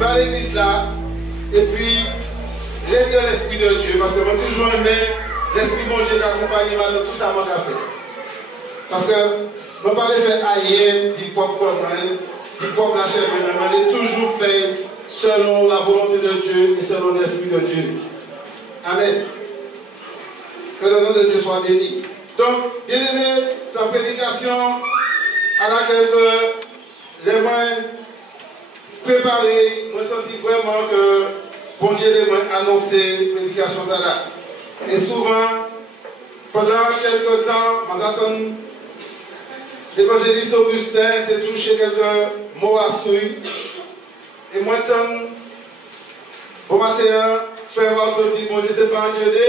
Dans l'église là, et puis l'aide de l'Esprit de Dieu, parce que moi toujours aimé l'Esprit de Dieu qui accompagne de tout ça, moi fait. Parce que je ne peux pas faire ailleurs, dit propre la chair, mais toujours fait selon la volonté de Dieu et selon l'Esprit de Dieu. Amen. Que le nom de Dieu soit béni. Donc, bien aimé, sa prédication à laquelle les mains préparées, je sens vraiment que bon Dieu les mains annoncé la prédication de la date. Et souvent, pendant quelques temps, j'attends l'évangéliste Augustin était touché quelques mots à suivre. Et moi, bon matin, frère Walter dit, bon Dieu, c'est pas un Dieu de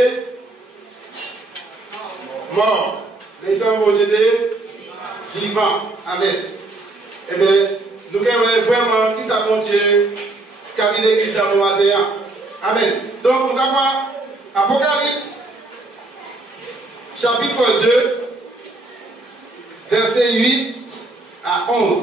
mort. Mais c'est un bon Dieu de vivant. Amen. Eh bien, nous avons vraiment qui ça, bon Dieu, qui a dit l'église dans le matin. Amen. Donc, nous avons Apocalypse, chapitre 2, versets 8 à 11.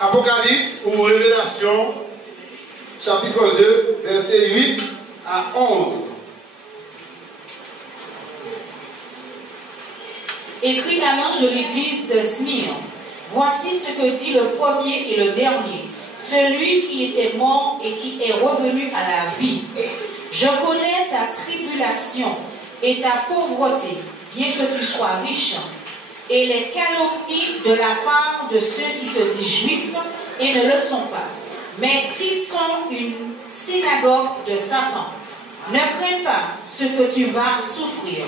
Apocalypse ou Révélation, chapitre 2, versets 8 à 11. Écrit à l'ange de l'église de Smyrne. Voici ce que dit le premier et le dernier, celui qui était mort et qui est revenu à la vie. Je connais ta tribulation et ta pauvreté, bien que tu sois riche, et les calomnies de la part de ceux qui se disent juifs et ne le sont pas, mais qui sont une synagogue de Satan. Ne crains pas ce que tu vas souffrir.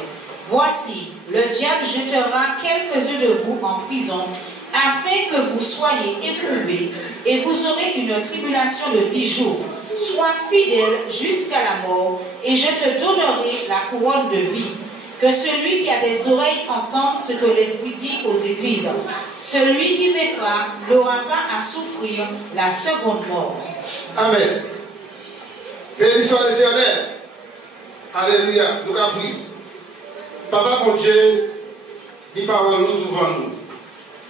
Voici, le diable jettera quelques-uns de vous en prison, afin que vous soyez éprouvés, et vous aurez une tribulation de 10 jours. Sois fidèle jusqu'à la mort, et je te donnerai la couronne de vie. Que celui qui a des oreilles entende ce que l'Esprit dit aux églises. Celui qui vaincra n'aura pas à souffrir la seconde mort. Amen. Béni soit l'Éternel. Alléluia. Nous avons pris. Papa, mon Dieu, dit parole nous devant nous.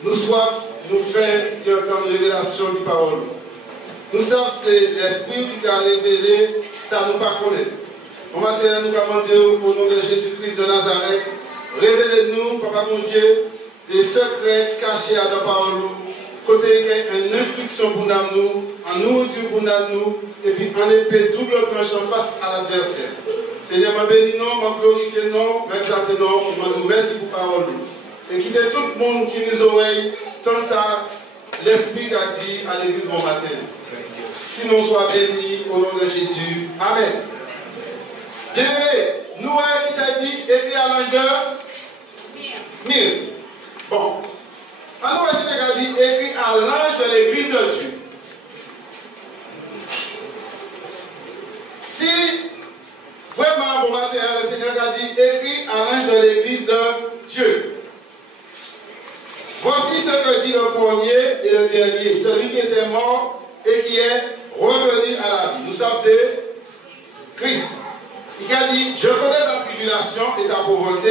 Nous soif, nous fait qui entendent révélation des paroles. Nous savons que c'est l'Esprit qui a révélé, ça nous pas connaître. Au matin, nous demandons au nom de Jésus-Christ de Nazareth, révélez-nous, Papa mon Dieu, des secrets cachés à la parole, côté une instruction pour nous, en nourriture pour nous, et puis en épée double tranchant face à l'adversaire. Seigneur, je bénis non, je glorifie non, je exalte non, je nous remercie pour parole. Et quittez tout le monde qui nous oreille, tant ça, l'Esprit a dit à l'église mon matin. Sinon, soit béni au nom de Jésus. Amen. Bien-aimés, nous, qui s'est dit, écrit à l'ange de Smyrne. Bon. En nous, c'est dit, écrit à l'ange de l'église de Dieu. Si, vraiment, bon matin, le Seigneur a dit, écrit à l'ange de l'église de Dieu. Voici ce que dit le premier et le dernier, celui qui était mort et qui est revenu à la vie. Nous savons, c'est Christ. Il a dit, je connais ta tribulation et ta pauvreté,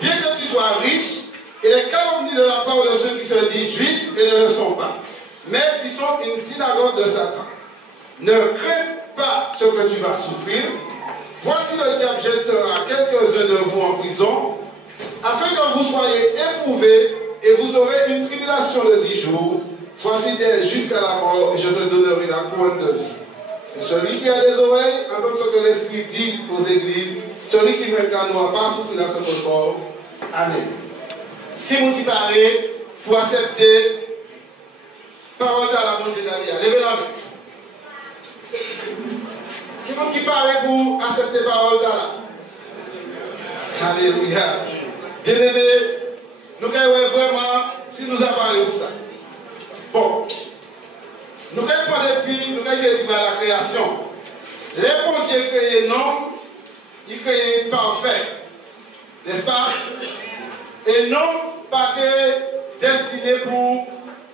bien que tu sois riche, et les calomnies de la part de ceux qui se disent juifs et ne le sont pas, mais qui sont une synagogue de Satan. Ne crains pas ce que tu vas souffrir. Voici le diable jettera quelques-uns de vous en prison, afin que vous soyez éprouvés, et vous aurez une tribulation de 10 jours. Sois fidèle jusqu'à la mort, et je te donnerai la couronne de vie. Et celui qui a des oreilles, entend ce que l'Esprit dit aux églises. Celui qui vaincra n'aura pas souffrir la seconde mort. Amen. Qui vous paraît pour accepter parole à la bonté d'Alia? Levez la main. Qui paraît pour accepter parole d'Allah? Alléluia. Bien-aimé, nous avons vraiment, si nous apparaissons pour ça. Bon. Nous avons pas depuis, nous avons dit à la création. Les bons Dieu créés non, ils créent parfait. N'est-ce pas? Et non, pas destiné pour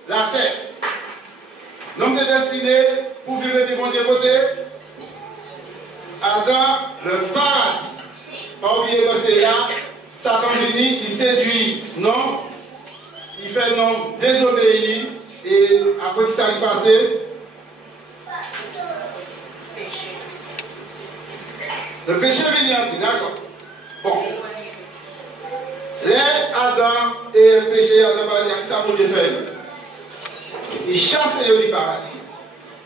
la terre. Non, est destiné pour vivre du bon Dieu côté. Adam, le paradis. Pas oublier que c'est là, Satan vient, il séduit, non, il fait non, désobéir, et après que ça lui passe, le péché vient, d'accord. Bon. Les Adam et le péché, Adam va dire, ça mon Dieu fait. Il chasse le paradis.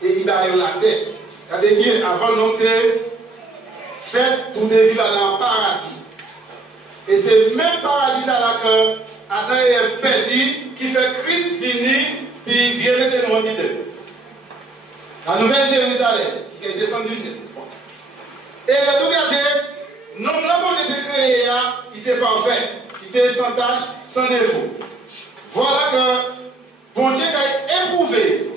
Et il va la tête. C'est-à-dire avant de monter, fait pour des vivre dans le paradis. Et c'est le même paradis là que Adam et Ève perdu qui fait Christ venir, puis vient mettre nous en idée. La nouvelle Jérusalem, qui est descendue du ciel. Et nous regardez, non, là où j'étais créé, il était parfait, il était sans tâche, sans défaut. Voilà que bon Dieu a éprouvé,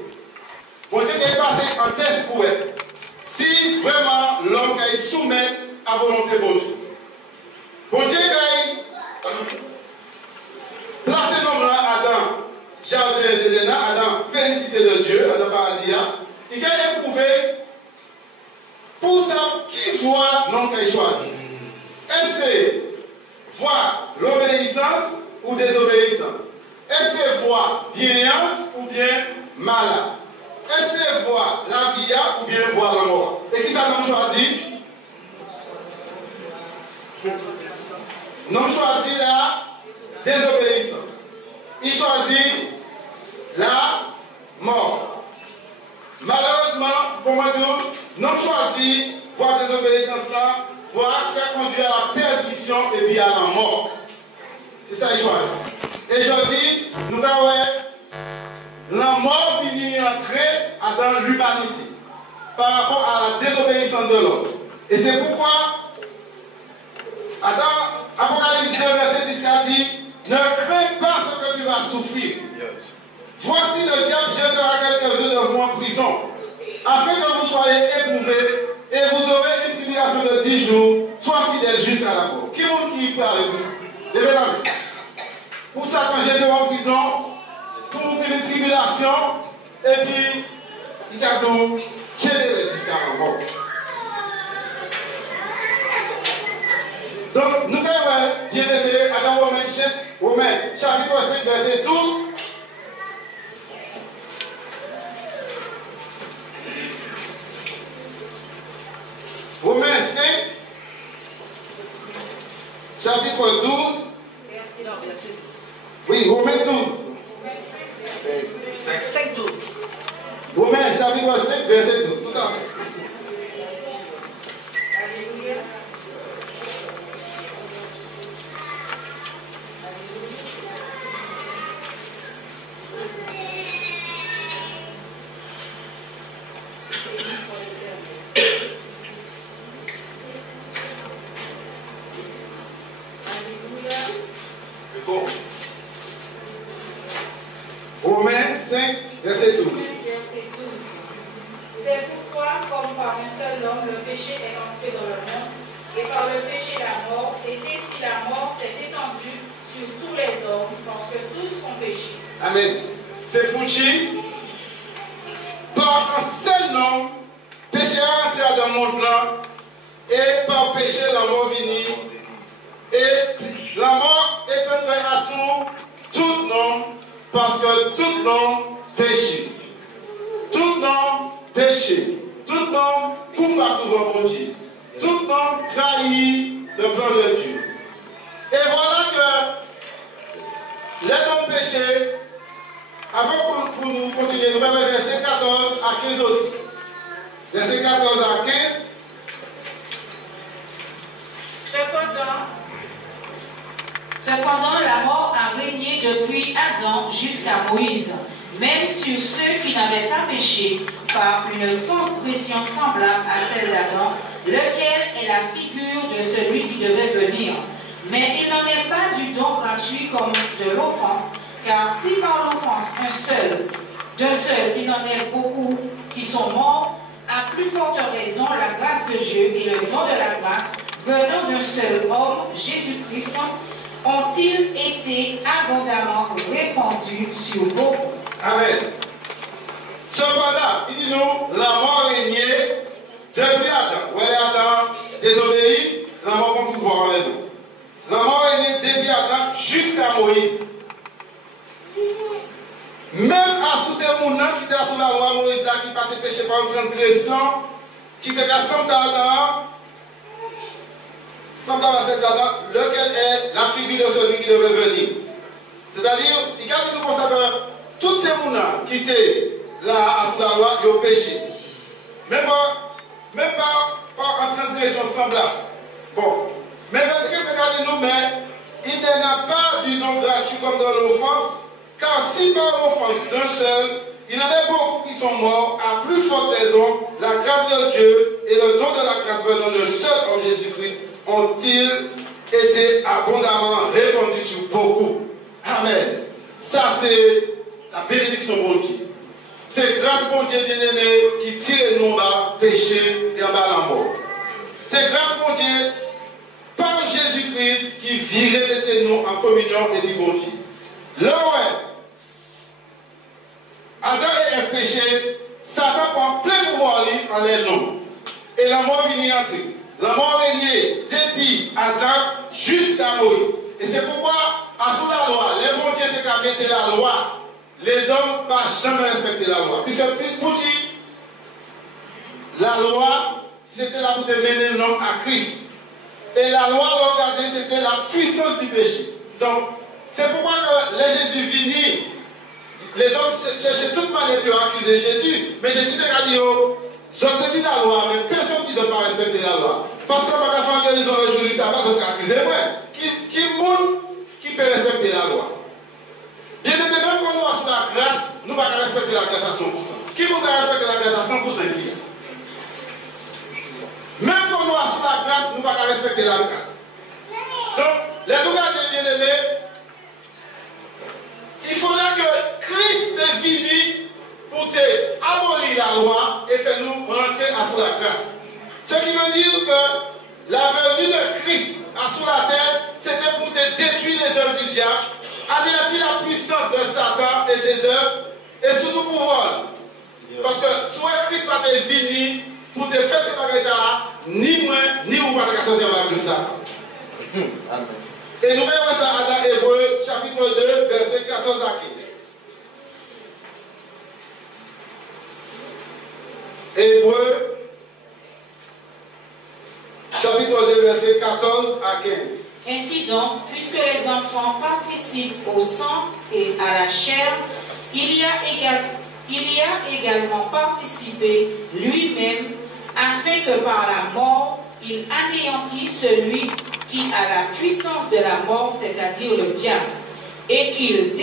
bon Dieu a passé en test pour elle. Si vraiment l'homme a soumis à volonté de bon Dieu. Bon Dieu a placé l'homme là, Adam, jardin de l'Éden, Adam, félicité de Dieu, Adam paradis, il a éprouvé. Pour ça, qui voit l'homme qu'il a choisi? Est-ce que voir l'obéissance ou désobéissance? Est-ce que voir bien ou bien mal? Est-ce que voir la vie ou bien voir la mort? Et qui ça l'homme choisi? L'homme choisit la désobéissance. Il choisit la mort. Malheureusement, comment dire, l'homme choisit voir désobéissance là, voir faire conduire à la perdition et puis à la mort. C'est ça qu'il choisit. Et aujourd'hui, nous avons la mort finit entrer dans l'humanité par rapport à la désobéissance de l'homme. Et c'est pourquoi, Apocalypse 2, verset 10 a dit, ne crains pas ce que tu vas souffrir. Voici le diable jettera quelques-uns de vous en prison, afin que vous soyez éprouvés, et vous aurez une tribulation de 10 jours, sois fidèle jusqu'à la mort. Qui vous parle de ça? Levez la main. Pour Satan jeter en prison, pour une tribulation, et puis, il a tout généré jusqu'à la mort. Donc, nous allons bien aimé à Romains, chapitre 5, verset 12. Romains 5, chapitre 12. Oui, Romains 12. 5, 12. Romains chapitre 5, verset 12. Tout à fait. Alléluia. Romains 5, verset 12. C'est pourquoi, comme par un seul homme, le péché est entré dans le monde, et par le péché la mort, et ainsi la mort s'est étendue sur tous les hommes, parce que tous ont péché. Amen. C'est pour qui, par un seul nom, péché a entré dans le monde là, et par péché la mort venue, et la mort est entrée à sous tout nom, parce que tout nom péché. Tout nom péché. Tout nom coupable devant mon Dieu. Tout nom trahit le plan de Dieu. Et voilà que les noms péchés, avant pour nous continuer, nous allons verset 14 à 15 aussi. Verset 14 à 15. Cependant, la mort a régné depuis Adam jusqu'à Moïse, même sur ceux qui n'avaient pas péché, par une transgression semblable à celle d'Adam, lequel est la figure de celui qui devait venir. Mais il n'en est pas du don gratuit comme de l'offense, car si par l'offense d'un seul, il en est beaucoup qui sont morts, à plus forte raison, la grâce de Dieu et le don de la grâce venant d'un seul homme, Jésus-Christ, ont-ils été abondamment répandus sur beaucoup. Amen. Cependant, il dit nous, la mort régnait depuis Adam. Où est Adam? par une transgression qui te casse sans talent, semblable à cette talent, lequel est la figure de celui qui devait venir. C'est-à-dire, il y a nous constatons tous ces gens qui étaient là sous la loi, ils ont péché. Même pas en transgression semblable. Bon. Mais parce que c'est regardez nous, mais il n'y a pas du don gratuit comme dans l'offense, car si par l'offense d'un seul, il y en a beaucoup qui sont morts, à plus forte raison, la grâce de Dieu et le don de la grâce venant de seul en Jésus-Christ ont-ils été abondamment répandus sur beaucoup. Amen. Ça, c'est la bénédiction de Dieu. C'est grâce pour Dieu bien-aimé qui tire nos bas, péché et en bas la mort. C'est grâce pour Dieu par Jésus-Christ qui vit répéter nous en communion et du bon Dieu. Là, ouais, Adam et Ève péché, Satan prend plein pouvoir en les noms. Et la mort finit en tir. La mort régnait depuis Adam jusqu'à Moïse. Et c'est pourquoi, à sous la loi, les bons dieux étaient qu'à mettre la loi. Les hommes n'ont jamais respecté la loi. Puisque pour dire, la loi, c'était là pour te mener l'homme à Christ. Et la loi, regardez, c'était la puissance du péché. Donc, c'est pourquoi que les Jésus venus, les hommes cherchaient toute manière pour accuser Jésus. Mais Jésus a dit, ils ont tenu la loi, mais personne qui n'a pas respecté la loi. Parce que ma femme ils ont aujourd'hui, ça va, ils ont accusé moi. Qui peut respecter la loi? Bien aimé, même quand nous avons sous la grâce, nous ne pouvons pas respecter la grâce à 100%. Qui peut respecter la grâce à 100% ici? Même quand nous avons sous la grâce, nous ne pouvons pas respecter la grâce. Donc, les deux bien aimés, il faudrait que Christ devienne pour te abolir la loi et faire nous rentrer à sous la grâce. Ce qui veut dire que la venue de Christ à sous la terre, c'était pour te détruire les œuvres du diable, anéantir la puissance de Satan et ses œuvres, et surtout pour voler. Parce que soit Christ va te venir pour te faire ces bagages-là, ni moi, ni vous pas te sortir de Satan. Amen. Et nous verrons ça dans Hébreux, chapitre 2, verset 14 à 15. Hébreux, chapitre 2, verset 14 à 15. Ainsi donc, puisque les enfants participent au sang et à la chair, il y a également participé lui-même, afin que par la mort, il anéantisse celui qui a la puissance de la mort, c'est-à-dire le diable, et qu'il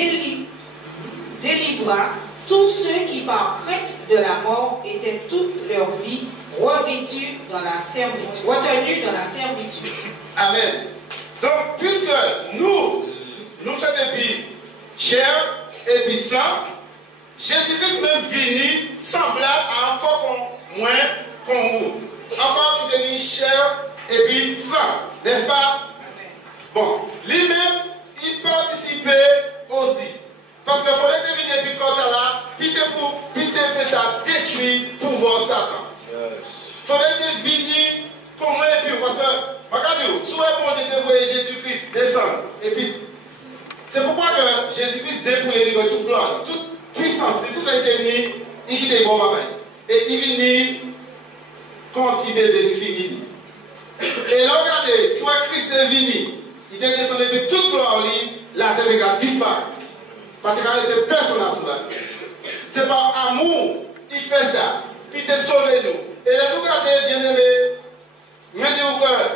délivra tous ceux qui par crainte de la mort étaient toute leur vie revêtus dans la servitude, retenus dans la servitude. Amen. Donc, puisque nous faisons depuis chair et puis sang, Jésus-Christ même venu semblable à encore moins qu'on vous. Encore qui tenait chair et puis sang, n'est-ce pas? Bon, lui-même, il participait aussi. Parce qu'il fallait deviner puis quand là, puis ça détruit pouvoir Satan. Il fallait deviner comment et puis parce que, regardez-vous, souvent bon Dieu voyait Jésus-Christ descendre. Et puis, c'est pourquoi que Jésus-Christ dépouillait de toute gloire, toute puissance, tout ça était né, il quittait bon maman. Et il venait quand il bébé, il finit. Et là, regardez, soit Christ est venu, il est descendu de toute gloire, la terre a disparu. Parce qu'il n'était personne à la terre. C'est par amour, il fait ça. Il t'a sauvé nous. Et là, nous regardez, bien aimé, mettez au cœur.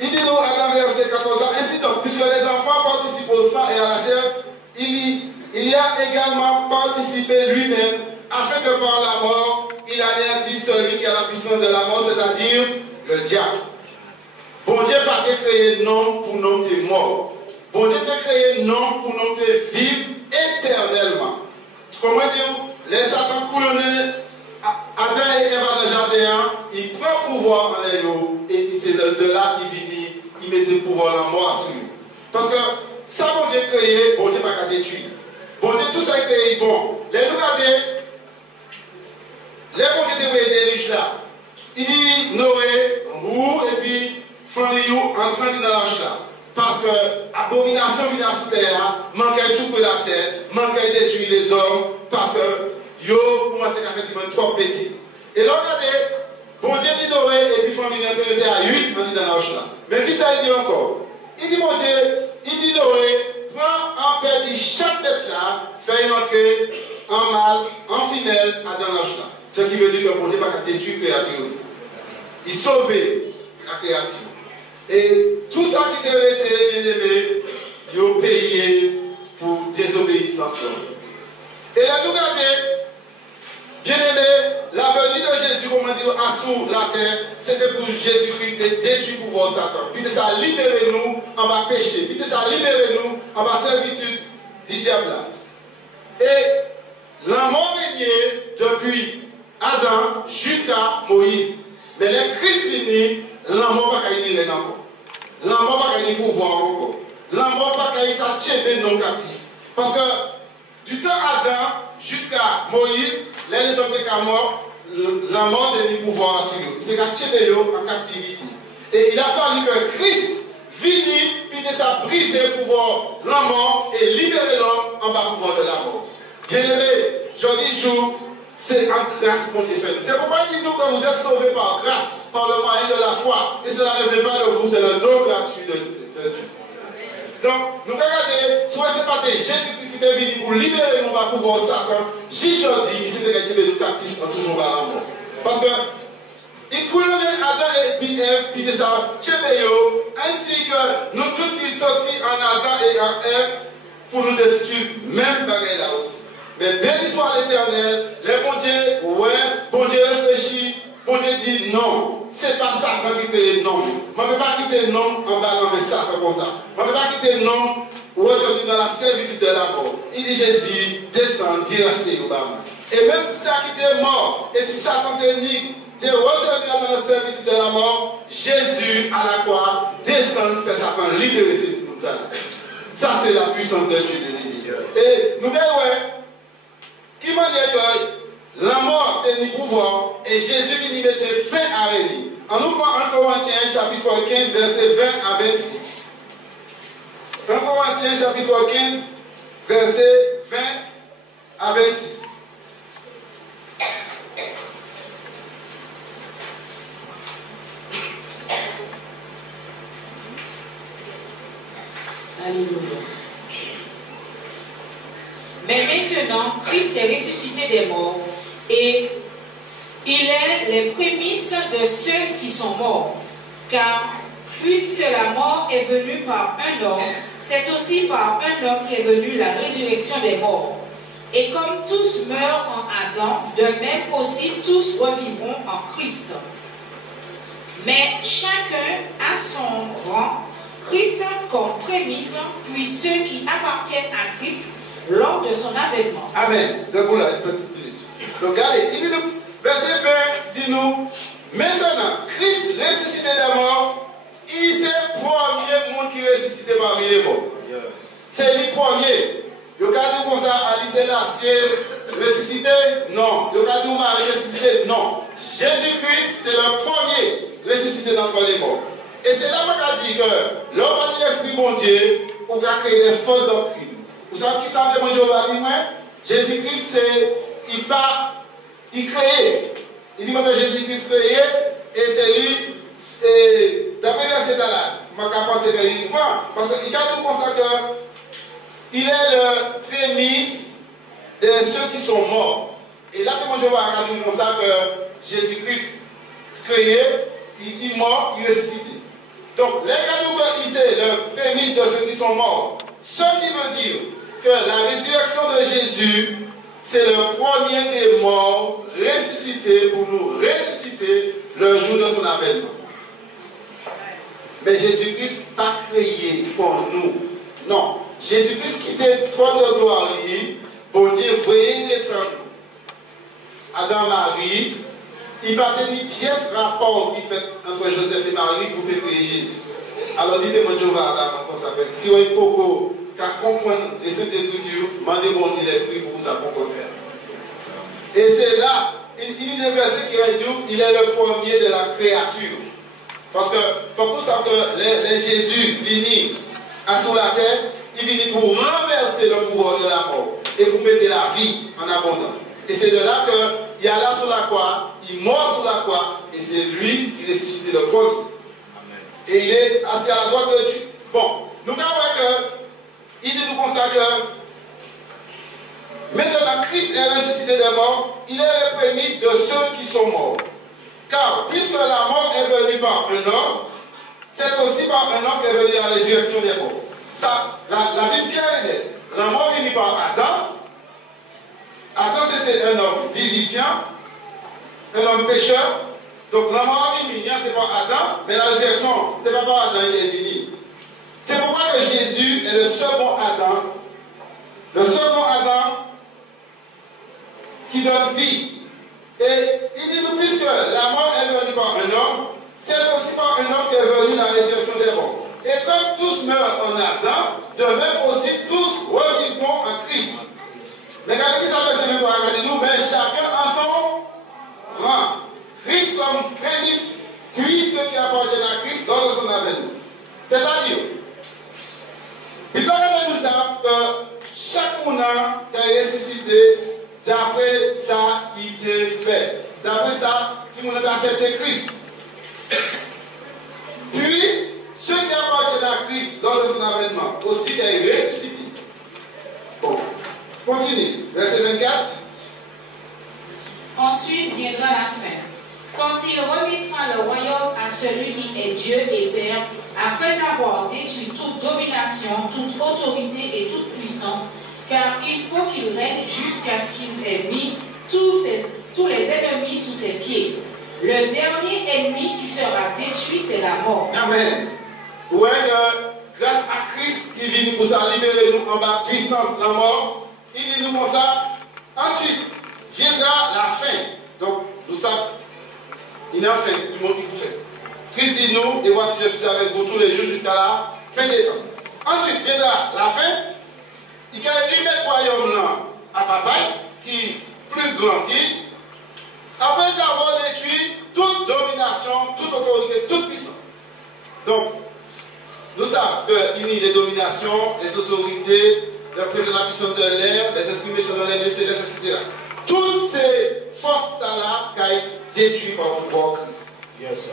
Il dit nous à la verset 14 ans, ainsi donc, puisque les enfants participent au sang et à la chair, il y a également participé lui-même, afin que par la mort, il anéantisse celui qui a la puissance de la mort, c'est-à-dire le diable. Bon Dieu pas créé non pour nous t'es mort. Bon Dieu t'a créé non pour nous t'es vivre éternellement. Comment dire, les Satan coulonnés, Adam et Ève dans le jardin, il prend pouvoir en les eaux, et c'est de là qu'il vient, il met le pouvoir en mort sur lui. Parce que ça, bon Dieu créé, bon Dieu pas qu'à détruire. Bon Dieu, tout ça créé, bon. Les deux regardez, les bons Dieu créé des riches là. Il dit Noé, vous, et puis famille, en train de dans l'arche là. Parce que l'abomination vient sous terre, manquait sous la terre, manquait détruire les hommes, parce que ils ont commencé à faire trop petit. Et là, regardez, bon Dieu dit doré, et puis famille était à 8, on dit dans l'arche là. Mais qui ça il dit encore? Il dit, bon Dieu, il dit doré, prends un père de chaque bête là, fais entrer en mâle, en femelle, dans l'arche là. Ce qui veut dire que bon Dieu n'a pas détruire la créature. Il sauvait la créature. Et tout ça qui était bien aimé, ils ont payé pour désobéissance. Et là, nous regardons, bien aimé, la venue de Jésus, comme on dit, sur la terre, c'était pour Jésus-Christ de détruire le pouvoir Satan. Puis de ça, libérer nous en bas péché. Puis de ça, libérer nous en bas servitude du diable. Et la mort régnait depuis Adam jusqu'à Moïse. Mais le Christ venu, la mort va gagner encore. La mort va gagner pouvoir encore. La mort va gagner sa tchébé non captif. Parce que du temps Adam jusqu'à Moïse, les hommes étaient morts, la mort a eu pouvoir sur eux. Ils étaient tchébé en captivité. Et il a fallu que Christ vienne, puis de ça briser le pouvoir de la mort et libérer l'homme en bas pouvoir de la mort. Bien aimé, je dis jour. C'est en grâce qu'on t'est fait. C'est pourquoi il dit nous que vous êtes sauvés par grâce, par le moyen de la foi. Et cela ne vient pas de vous, c'est le don gratuit de Dieu. Donc, nous regardons, soit c'est pas Jésus-Christ qui est venu pour libérer nous par pouvoir Satan, J-Jodi, il s'est retiré du captif en toujours à la mort. Parce que, il couillonnait Adam et puis Ève, puis de ça, ainsi que nous tous qui sortis en Adam et en Ève, pour nous suivre, même pareil là aussi. Mais béni soit l'Éternel, les bon Dieu, ouais, bon Dieu réfléchit, bon Dieu dit non, c'est pas Satan qui paye non. Je ne peux pas quitter non en bas dans mes Satan comme ça. Je ne peux pas quitter non aujourd'hui dans la servitude de la mort. Il dit Jésus, descend, viens racheter Obama. Et même si ça qui était mort, et dit Satan t'es retourné dans la servitude de la mort, Jésus à la croix descend, fait Satan libérer ces montagnes. Ça c'est la puissance de Dieu. Et nous voyons, qui m'a dit que la mort tenait pouvoir et Jésus qui mettait fin à rien. En ouvrant 1 Corinthiens chapitre 15 verset 20 à 26. 1 Corinthiens chapitre 15 verset 20 à 26. Alléluia. Mais maintenant, Christ est ressuscité des morts et il est les prémices de ceux qui sont morts. Car puisque la mort est venue par un homme, c'est aussi par un homme qu'est venue la résurrection des morts. Et comme tous meurent en Adam, de même aussi tous revivront en Christ. Mais chacun a son rang, Christ comme prémisse, puis ceux qui appartiennent à Christ lors de son avènement. Amen. Debout là, une petite minute. Donc, regardez, il dit nous, verset 20 dit nous, maintenant, Christ ressuscité des morts, il est le premier monde qui ressuscité parmi les morts. C'est le premier. Le cas comme ça, Alice là, c'est ressuscité? Non. Le cas où Marie ressuscité? Non. Jésus-Christ, c'est le premier ressuscité d'entre les morts. Et c'est là qu'on dit que l'homme a dit l'Esprit bon Dieu, ou a créé des fausses doctrines. Vous savez qui ça demande Jésus-Christ, il crée. Il dit que Jésus-Christ créé, et c'est lui, d'après c'est là, je pense que c'est parce qu'il a tout comme ça que il est le prémisse de ceux qui sont morts. Et là, tout le monde va regarder comme ça que Jésus-Christ créé, il est mort, il est ressuscité. Donc, les gars, c'est le prémisse de ceux qui sont morts. Ce qui veut dire que la résurrection de Jésus, c'est le premier des morts ressuscité pour nous ressusciter le jour de son avènement. Mais Jésus-Christ n'a pas créé pour nous. Non. Jésus-Christ qui était trop de gloire, bon Dieu, voyez descendre. Adam, Marie, il va tenir pièce rapport qui fait entre Joseph et Marie pour te créer Jésus. Alors dites-moi, je vais Adam, comme ça. Si vous avez beaucoup qu'à comprendre les Saintes Écritures, demandez bon Dieu l'Esprit pour vous accompagner. Et c'est là, il y a des versets qui dit qu'il est le premier de la créature. Parce que, faut qu'on sache que les Jésus viennent sur la terre, il vient pour renverser le pouvoir de la mort et pour mettre la vie en abondance. Et c'est de là qu'il y a là sur la croix, il mort sur la croix, et c'est lui qui ressuscite le premier. Et il est assis à la droite de Dieu. Bon, nous voyons que, il dit nous constate que, maintenant Christ est ressuscité des morts, il est le prémisse de ceux qui sont morts. Car, puisque la mort est venue par un homme, c'est aussi par un homme qu'est venue la résurrection des morts. Ça, la Bible claire est. La mort venue par Adam. Adam, c'était un homme vivifiant, un homme pécheur. Donc la mort venue, c'est pas Adam, mais la résurrection, c'est pas par Adam, il est venu. C'est pourquoi que Jésus est le second Adam. Le second Adam qui donne vie. Et il dit nous, puisque la mort est venue par un homme, c'est aussi par un homme qu'est venue la résurrection des morts. Et comme tous meurent en Adam, de même aussi tous revivront en Christ. Mais regardez qui ça fait, c'est même pas regarder nous, mais chacun en son rang. Christ comme prémisse, puis ceux qui appartiennent à Christ dans son avènement. C'est-à-dire, il doit nous savoir que chaque mouna qui est ressuscité, d'après ça, il était fait. D'après ça, si on a accepté Christ. Puis, ceux qui appartiennent à Christ lors de son avènement, aussi qui est ressuscité. Bon, continue. Verset 24. Ensuite viendra la fin. Quand il remettra le royaume à celui qui est Dieu et Père, après avoir détruit toute domination, toute autorité et toute puissance, car il faut qu'il règne jusqu'à ce qu'il ait mis tous les ennemis sous ses pieds. Le dernier ennemi qui sera détruit, c'est la mort. Amen. Ouais, grâce à Christ qui vient pour ça libérer nous en bas puissance de la mort, il dit nous comme ça. Ensuite, viendra la fin. Donc, nous savons, il y a une fin, tout le monde qui vous fait. Christ dit nous, et voici je suis avec vous tous les jours jusqu'à la fin des temps. Ensuite, viendra la fin. Il y a une mettre royaume là à papa, qui est plus grand qui. Après avoir détruit toute domination, toute autorité, toute puissance. Donc, nous savons qu'il y a les dominations, les autorités, le président de la puissance de l'air, les esprits méchants dans les lieux célestes, etc. Toutes ces forces-là qui ont été détruites par le pouvoir Christ. Yes, sir.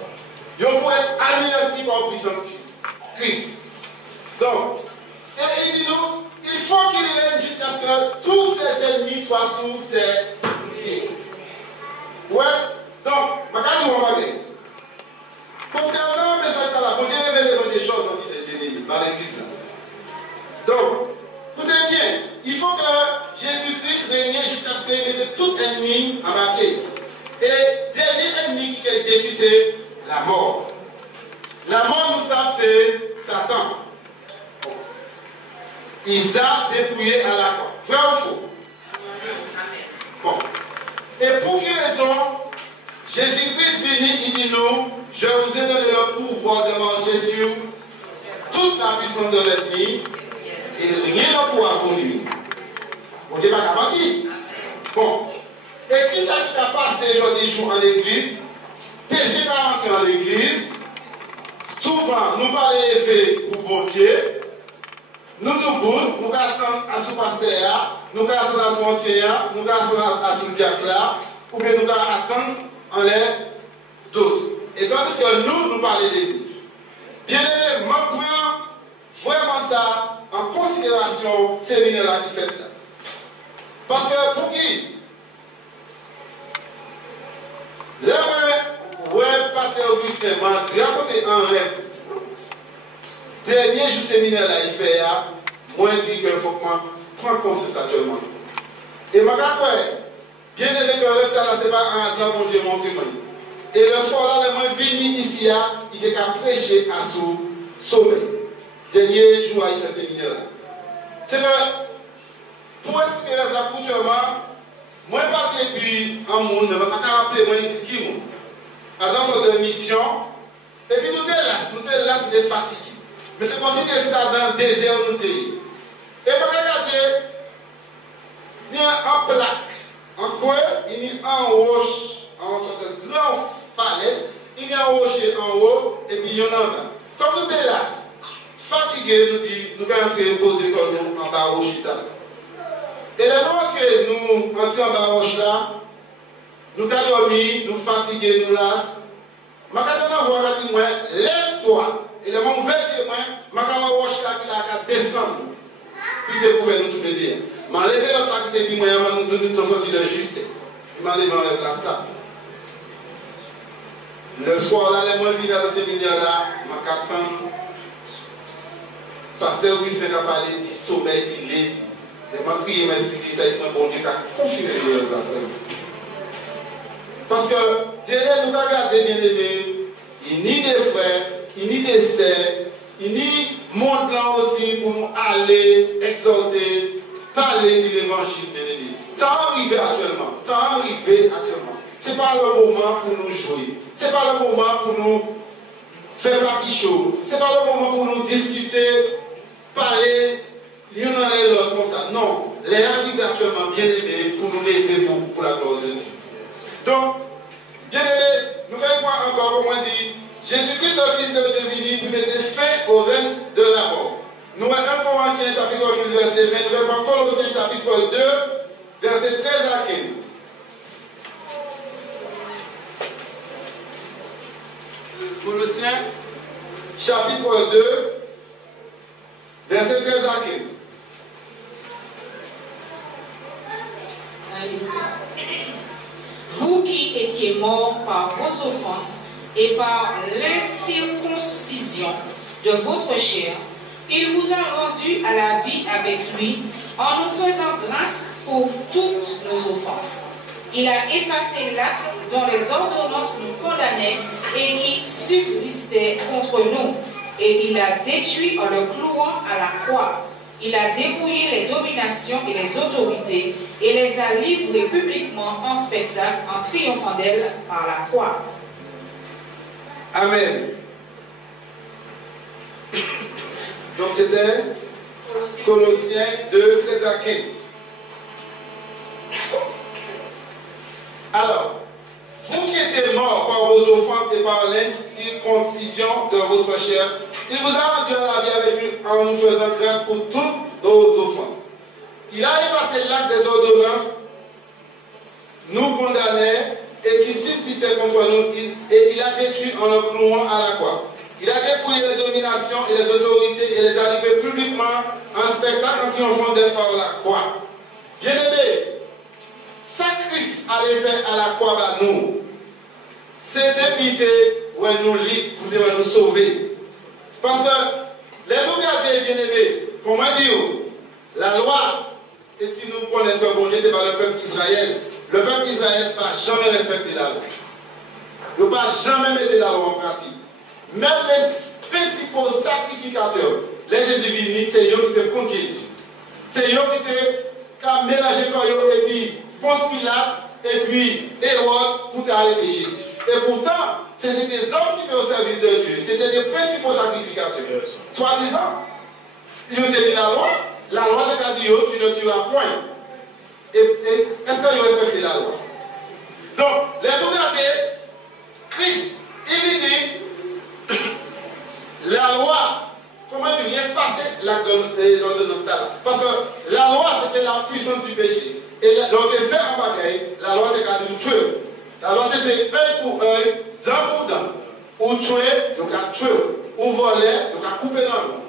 Ils pourraient être anéantis par la puissance Christ. Donc, et il dit nous, il faut qu'il règne jusqu'à ce que tous ses ennemis soient sous ses pieds. Ouais, donc, regardez mon mari. Concernant le message là, bon Dieu révèle des choses dans l'église. Donc, écoutez bien, il faut que Jésus-Christ règne jusqu'à ce qu'il mette tout ennemi embarqué. Et dernier ennemi qui est détruit, c'est la mort. La mort, nous savons, c'est Satan. Il a dépouillé à la croix. Vrai ou faux? Bon. Et pour quelle raison Jésus-Christ venu, il dit nous, je vous ai donné le pouvoir de manger sur toute la puissance de l'ennemi et rien ne pourra vous nuire. Bon Dieu pas qu'à mentir. Bon. Et qui ça qui a passé aujourd'hui jour en l'église? Péché pas entrer en l'église. Souvent, nous pas lever pour bon Dieu. Nous nous attendons à ce pasteur, nous attendons à son enseignant, nous attendons à son diacre là, ou bien nous attendons en l'air d'autres. Et tandis que nous parlons de Dieu. Bien aimé, je prends vraiment ça en considération, ces séminaire-là qui fait là. Parce que pour qui? Là, ouais, pasteur Augustin m'a raconté un rêve. Dernier jour séminaire là, il fait là, moi je dis qu'il faut que je prenne conscience actuellement. Et ma gars, bien aimé que le rêve là, c'est pas un hasard, mon Dieu, montre moi. Et le soir là, moi venu ici, il était qu'à prêcher à son sommet. Dernier jour, il fait séminaire là. C'est que, pour expliquer le rêve là, coûtement, moi je parti et puis en monde, je ne vais pas rappeler moi qui est monde. Dans son mission, et puis nous sommes là, nous sommes fatigués. Mais c'est comme si nous étions dans le désert où nous sommes. Et pour regarder, il y a un plaque, en quoi il y a un roche, en sorte de grande falaise, il y a un rocher en haut, et puis il y en a un. Comme nous sommes là, fatigués, nous allons entrer poser comme nous en bas au rocher. Et là, nous entrons en bas roche là, nous avons dormi, nous fatigués, nous lasses. Je vais dire, lève-toi. Et le moment où je vais dire, roche là qui a descendre. Puis découvrir nous tous les deux. Je vais lever l'autre qui dit, nous sommes sortis de justesse. Je vais lever la flamme. Le soir là, les moins fidèles dans ce séminaire là, je vais attendre. Parce que oui, c'est qu'à parler du sommeil, du lève. Et je prie m'expliquer ça avec mon bon Dieu qui a confirmé la frère. Parce que Dieu nous a regardé bien aimé, il n'y a des frères, il n'y a des sœurs, il n'y a monde là aussi pour nous aller exhorter, parler de l'évangile bien aimé. Tant arrivé actuellement, ce n'est pas le moment pour nous jouer, ce n'est pas le moment pour nous faire papier chaud, ce n'est pas le moment pour nous discuter, parler l'un et l'autre comme ça. Non, les arrivés actuellement bien aimés pour nous lever pour la gloire de Dieu. Donc, bien aimé, nous voyons encore, comme on dit, Jésus-Christ, le Fils de Dieu, vini pour mettre fin au règne de la mort. Nous voyons 1 Corinthiens chapitre 15, verset 20, nous voyons Colossiens chapitre 2, verset 13 à 15. Colossiens chapitre 2, verset 13 à 15. Vous qui étiez morts par vos offenses et par l'incirconcision de votre chair, il vous a rendus à la vie avec lui en nous faisant grâce pour toutes nos offenses. Il a effacé l'acte dont les ordonnances nous condamnaient et qui subsistait contre nous, et il l'a détruit en le clouant à la croix. Il a dépouillé les dominations et les autorités et les a livrées publiquement en spectacle en triomphant d'elles par la croix. Amen. Donc c'était Colossiens 2, 13 à 15. Alors, vous qui étiez morts par vos offenses et par l'incirconcision de votre chair, il vous a rendu à la vie avec lui en nous faisant grâce pour toutes nos offenses. Il a effacé l'acte des ordonnances, nous condamnait et qui subsistait contre nous, et il a détruit en le clouant à la croix. Il a dépouillé les dominations et les autorités et les a livrées publiquement en spectacle en triomphant d'elles par la croix. Bien aimé, ça Christ allait faire à la croix à nous, c'était pitié pour nous libres, pour nous sauver. Parce que les nous garder bien aimés, comment dire, la loi, et si nous connaissons que bon Dieu était par le peuple d'Israël, le peuple d'Israël n'a jamais respecté la loi. Il n'a jamais mis la loi en pratique. Même les principaux sacrificateurs, les Jésus-Vénis, c'est eux qui étaient contre Jésus. C'est eux qui étaient mélangés et puis Ponce Pilate et puis Hérode pour arrêter Jésus. Et pourtant, c'était des hommes qui étaient au service de Dieu. C'était des principaux sacrificateurs. Soi-disant, ils ont dit la loi t'a dit tu ne tueras point. Et est-ce qu'ils ont respecté la loi? Donc, les regardez, Christ, il dit, la loi, comment il vient effacer l'ordonnance là? Parce que la loi, c'était la puissance du péché. Et l'autre fait en bagaille, la loi t'a dit tuer. La loi, c'était œil pour œil, dent pour dent. Ou tuer, donc à tuer. Ou voler, donc à couper l'angle.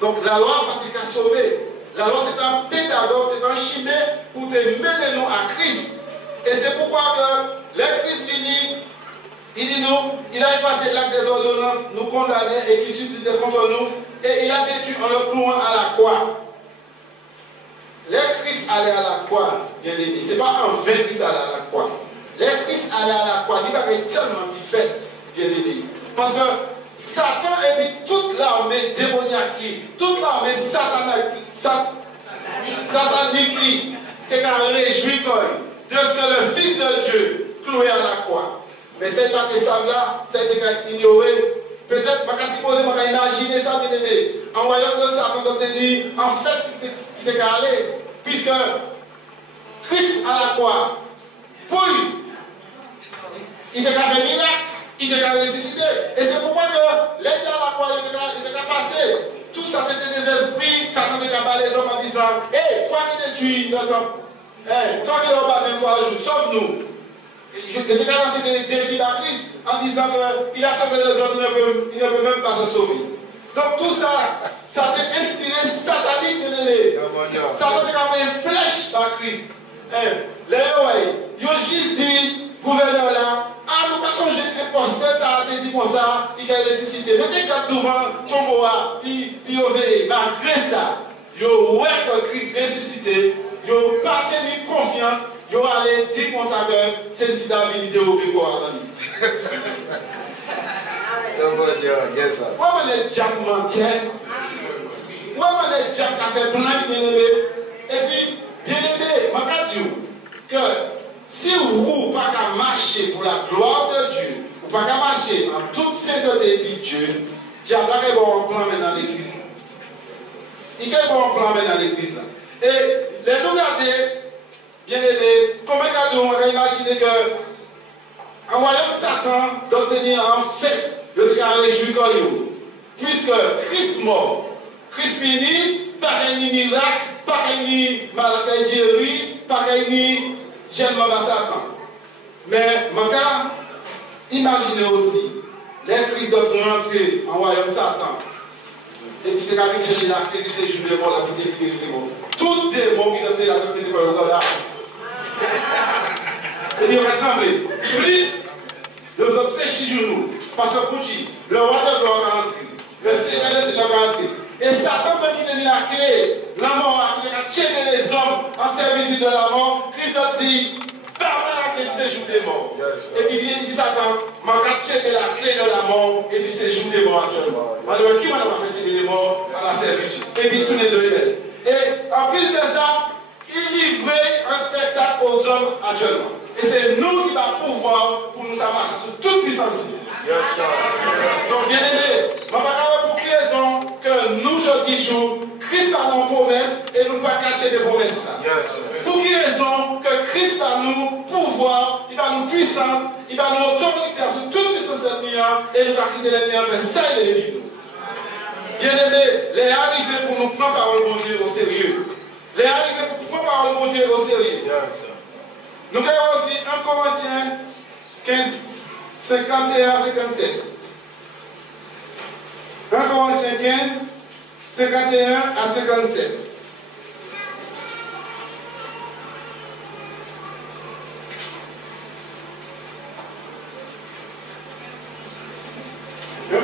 Donc la loi a pratique à sauver. La loi c'est un pédagogue, c'est un chimère pour te mener nous à Christ. Et c'est pourquoi que les Christ vini, il dit nous, il a effacé l'acte des ordonnances, nous condamnait et qui subsistait contre nous, et il a détruit en le clouant à la croix. Les Christ allaient à la croix, bien aimé. Ce n'est pas en vain Christ allait à la croix. Les Christ allaient à la croix, il va être tellement fait, bien aimé. Parce que Satan et puis toute l'armée démoniaque, toute l'armée satanique, c'est qu'à réjouir de ce que le Fils de Dieu cloué à la croix. Mais c'est pas que ça là, c'est qu'à ignorer. Peut-être, je vais supposer, je vais imaginer ça, bien aimé. En voyant que Satan te dit, en fait, il est allé, puisque Christ à la croix, pour lui, il était fait miracle. Il était ressuscité. Et c'est pourquoi que l'état à la croix, il était passé. Tout ça c'était des esprits, Satan décapait les hommes en disant, hé, toi qui détruis le temple, toi qui le bâtis 3 jours, sauve-nous. Le décalage c'était détruit par Christ en disant qu'il a sauvé les autres, il ne peut même pas se sauver. Donc tout ça, ça t'a inspiré satanique de l'élé. Satan décapait une flèche par Christ. Les héros, ils ont juste dit, gouverneur là, ah, nous pas changer un poste, tu as dit comme ça, il a ressuscité. Mettez garde devant ton bois, puis vous veillez. Malgré ça, vous voyez que Christ ressuscité, vous pas tenu confiance, vous allez dire comme ça que c'est une stabilité au plus quoi dans la nuit. Comment les diables mentent? Comment les diables ont fait plein de bien-aimés? Et puis, bien-aimés, je vais dire que si vous ne pouvez pas marcher pour la gloire de Dieu, vous ne pouvez pas marcher en toute sainteté de Dieu, diable a un bon plan dans l'église. Il y a un bon plan dans l'église. Et les nous regardez, bien aimés, comment on va imaginer que en voyant Satan d'obtenir en fait le cas réjoui comme vous, puisque Christ mort, Christ fini, pas un miracle, pas un maladie, pas un gênement à Satan. Mais imaginez aussi, les Christ doivent rentrer en royaume Satan. Et puis, tu as chercher la clé du séjour de mort, la petite clé de mort. Tout démon qui doit la clé de mort, là. Et puis, on va trembler. Puis, le docteur fait chier nous. Parce que pour qui le roi de gloire va rentrer. Le Seigneur va rentrer. Et Satan, même qui donne la clé, la mort, qui a tué les hommes en service de la mort, Christ a dit, parle la clé du séjour des morts. Et puis il dit Satan, m'a tué la clé de la mort et du séjour des morts actuellement. Alors, qui m'a fait tuer les morts à la servitude? Et puis tout est de l'hiver. Et en plus de ça, il livrait un spectacle aux hommes actuellement. Et c'est nous qui va pouvoir pour nous marcher sur toute puissance. Donc, bien aimé, ma parole pour quelle raison que nous, jeudi jour, Christ a nos promesses et nous pas cacher des promesses là. Pour quelle raison que Christ a nous pouvoir, il va nous puissance, il va nous autorité sur toute puissance de l'ennemi et nous va quitter l'ennemi en fait ça et l'ennemi. Bien aimé, les arrivés pour nous prendre parole de Dieu au sérieux. Les arrivés pour prendre parole de Dieu au sérieux. Nous avons aussi 1 Corinthiens 15, 51 à 57. 1 Corinthiens 15, 51 à 57.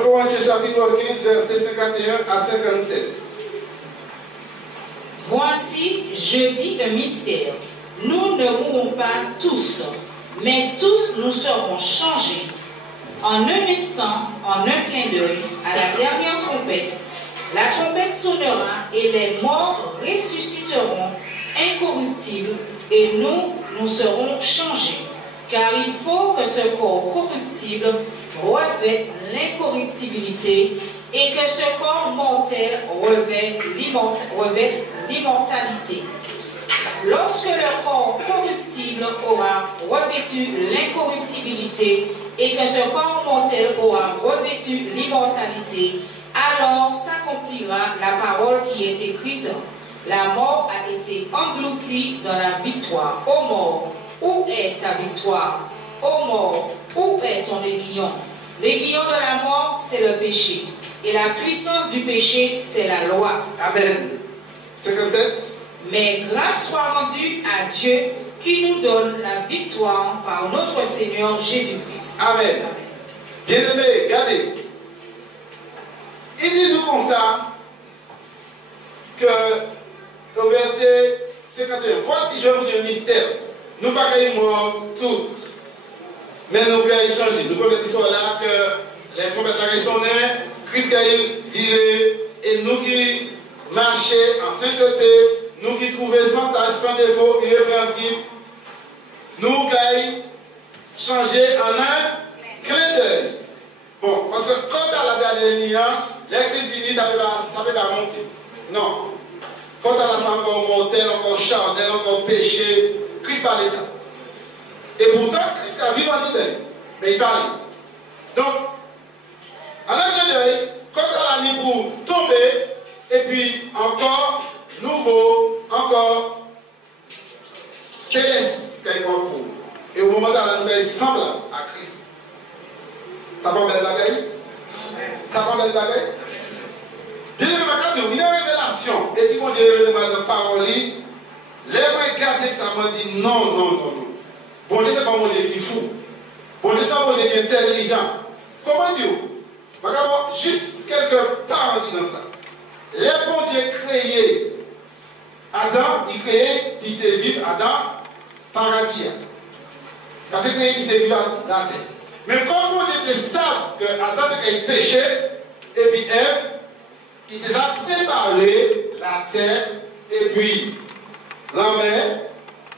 Corinthiens chapitre 15, verset 51 à 57. Voici, je dis un mystère. Nous ne mourrons pas tous, mais tous nous serons changés. En un instant, en un clin d'œil, à la dernière trompette, la trompette sonnera et les morts ressusciteront incorruptibles et nous serons changés. Car il faut que ce corps corruptible revête l'incorruptibilité et que ce corps mortel revête l'immortalité. Lorsque le corps corruptible aura revêtu l'incorruptibilité et que ce corps mortel aura revêtu l'immortalité, alors s'accomplira la parole qui est écrite. La mort a été engloutie dans la victoire. Ô mort, où est ta victoire? Ô mort, où est ton aiguillon? L'aiguillon de la mort, c'est le péché. Et la puissance du péché, c'est la loi. Amen. 57. Mais grâce soit rendue à Dieu qui nous donne la victoire par notre Seigneur Jésus-Christ. Amen. Bien-aimés, regardez. Il dit nous constat que au verset 51, voici je vous dis un mystère. Nous ne pouvons pas mort toutes, mais nous pouvons changer. Nous connaissons là que les trompettes ont sonné, Christ a viré, et nous qui marchons en sainteté, nous qui trouvons sans tâche, sans défaut, irrépréhensible, nous pouvons changer en un clin d'œil. Bon, parce que quand à la dernière ligne, les Christ finis, ça ne peut pas monter. Non. Quand à la fin encore mortel, encore charnel, encore péché, Christ parlait ça. Et pourtant, Christ a vécu en idée. Mais il parlait. Donc, en un clin d'œil, quand à la ligne pour tomber, et puis encore nouveau, encore céleste qu'il prend pour. Et au moment où la nouvelle semble à Christ. Ça va belle bagaille? Ça va belle bagaille? Bien aimé, il y a une révélation. Et si mon Dieu de parole, les gens gardent ça, m'ont dit non, non, non, non. Bon Dieu, ce n'est pas mon Dieu qui est fou. Bon Dieu, c'est mon Dieu qui est intelligent. Comment dire? Juste quelques paradis dans ça. Les bons Dieu créés, Adam, il créait, puis il vivre Adam, paradis. Quand il créé, il vivre la terre. Mais comme bon Dieu savent que Adam a péché, et puis Ève, il les a préparé la terre, et puis la mer,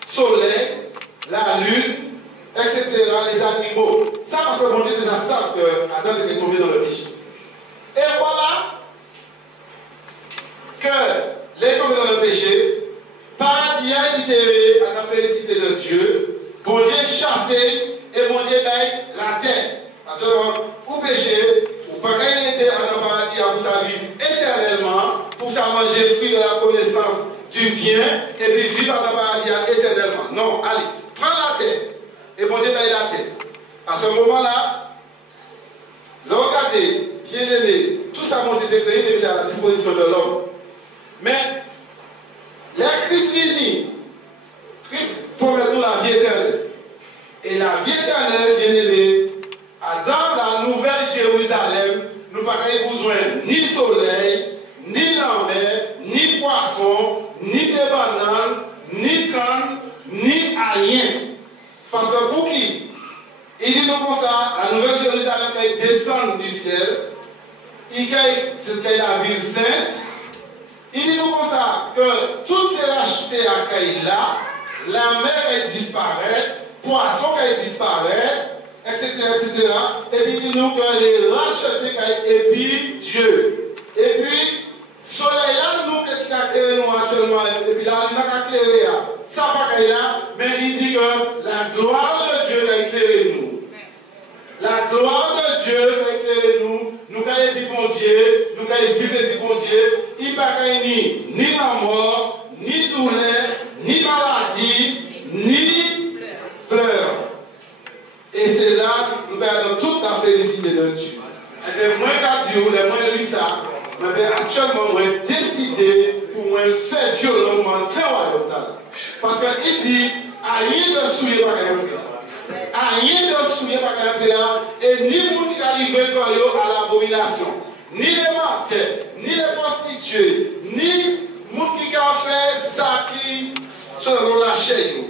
soleil, la lune, etc., les animaux. Ça, parce que bon Dieu déjà savent que Adam est tombé dans le péché. Et voilà que les tombés dans le péché, paradis a été à la félicité de Dieu, bon Dieu chassé et bon Dieu baille la terre. Naturellement, ou péché, ou pas qu'il était dans le paradis pour sa vie éternellement, pour ça manger fruit de la connaissance du bien et puis vivre dans le paradis éternellement. Non, allez, prends la terre et bon Dieu baille la terre. À ce moment-là, le regardez, bien aimé, tout ça a été créé était à la disposition de l'homme. Mais, les Christ vini, Christ promet nous la vie éternelle. Et la vie éternelle, bien aimé, dans la nouvelle Jérusalem, nous n'avons besoin ni soleil, ni la mer, ni poisson, ni des bananes, ni canne, ni rien. Parce que pour qui? Il dit nous comme ça, la nouvelle Jérusalem elle descend du ciel, il gagne la ville sainte. Il dit nous comme ça que toutes ces rachetés à Kaïla, la mer elle disparaît, poisson elle disparaît, etc., etc. Et puis il dit nous que les rachetés et puis Dieu. Et puis, soleil là, nous qui a créé nous actuellement, et puis là, il n'a qu'à éclairer, ça pas Kaïla, mais il dit que la gloire de Dieu a éclairé nous. La gloire de Dieu va éclairer nous, nous gagnons du bon Dieu, nous gagnons vivre du bon Dieu. Il n'y a pas ni la mort, ni douleur, ni maladie, ni pleurs. Et c'est là que nous gagnons toute la félicité de Dieu. Et bien, moi, quand Dieu, les moins lis ça, mais actuellement, moi, décidé pour moi faire violemment très royaume. Parce qu'il dit, à rien de souiller par exemple. À rien de souiller par là, et ni les gens qui arrivent à l'abomination, ni les menteurs, ni les prostituées, ni les gens qui ont fait ça qui seront lâchés.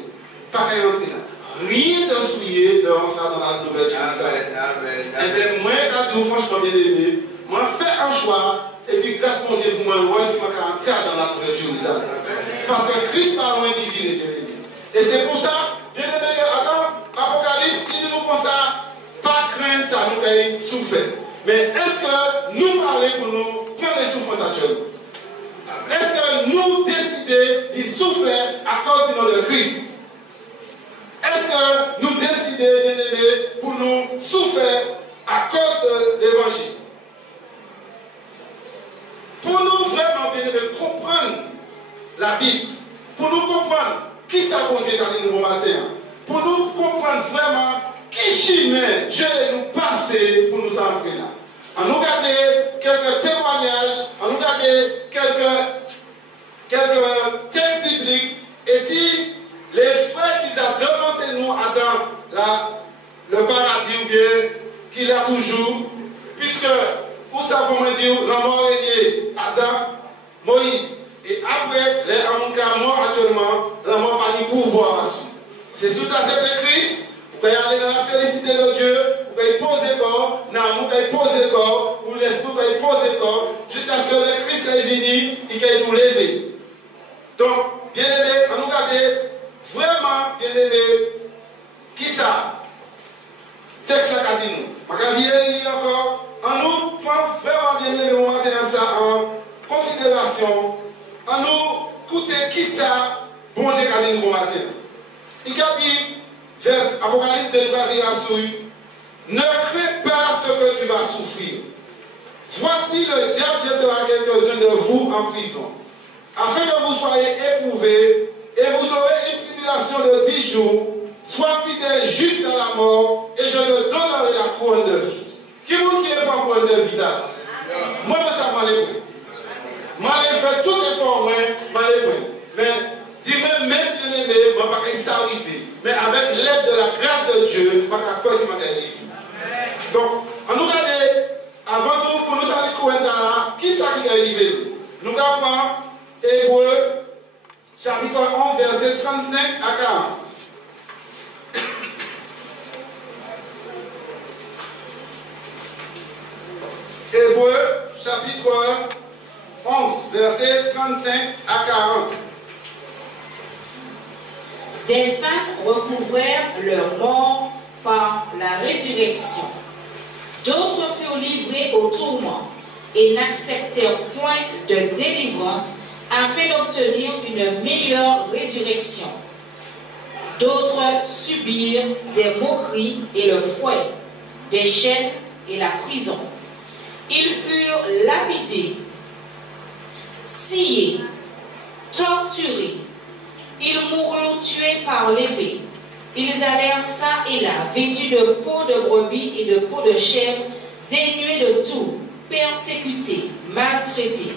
Par exemple, rien de souiller de rentrer dans la nouvelle Jérusalem. Et bien, moi, quand je franchement bien aimé, moi, fais un choix, et puis grâce à mon Dieu pour moi, si je entrer dans la nouvelle Jérusalem. Parce que Christ a loin divin et bien aimé. Et c'est pour ça, bien aimé, attends, Apocalypse, il dit nous comme ça, pas craindre ça, nous avons souffert. Mais est-ce que nous parlons pour nous prendre les souffrances actuellement? Est-ce que nous décidons d'y souffrir à cause du nom de Christ? Est-ce que nous décidons, bien aimés, pour nous souffrir à cause de l'évangile? Pour nous vraiment, bien aimés, comprendre la Bible, pour nous comprendre qui ça bon Dieu quand il nous bon matin, pour nous comprendre vraiment qui chemin Dieu nous passer pour nous entrer là. On nous regarder quelques témoignages, on nous regarder quelques textes bibliques et dit les frères qu'ils ont devancé nous dans le paradis ou bien qu'il a toujours, puisque où ça comment dire la mort est Adam, Moïse. Et après, les Amoukars morts actuellement, la mort pas ni pouvoir. C'est sous accepter Christ, vous pouvez aller dans la félicité de Dieu, vous pouvez poser corps, vous pouvez poser corps, ou l'esprit peut poser corps, jusqu'à ce que le Christ est venu, il peut nous lever. Donc, bien aimé, on nous regarde vraiment, bien aimé, qui ça? Texte là qu'a dit nous. Je vais lire encore. On nous prend vraiment, bien aimé, on va tenir ça en considération. On nous écoute qui ça, bon Dieu qu'a dit nous bon matin. Il a dit, vers Apocalypse de ne crains pas ce que tu vas souffrir. voici le diable jettera quelques-uns de vous en prison, afin que vous soyez éprouvés, et vous aurez une tribulation de 10 jours. Sois fidèle jusqu'à la mort, et je te donnerai la couronne de vie. Qui vous qui est pour la couronne de vie là? Moi, ça m'a fait. Moi, j'ai fait tout effort, moi, mais dis-moi, même bien aimé, je ne vais pas ça arriver. Mais avec l'aide de la grâce de Dieu, je ne vais pas faire ce qui m'a arrivé. Donc, on nous regarde, avant nous, pour nous aller couronne là, qui ça qui est arrivé? Nous regardons Hébreux, chapitre 11, verset 35 à 40. Hébreux, chapitre 11, verset 35 à 40. Des femmes recouvrèrent leur mort par la résurrection. D'autres furent livrés au tourment et n'acceptèrent point de délivrance afin d'obtenir une meilleure résurrection. D'autres subirent des moqueries et le fouet, des chaînes et la prison. Ils furent lapidés, sciés, torturés. Ils moururent tués par l'épée. Ils allèrent ça et là, vêtus de peau de brebis et de peau de chèvre, dénués de tout, persécutés, maltraités.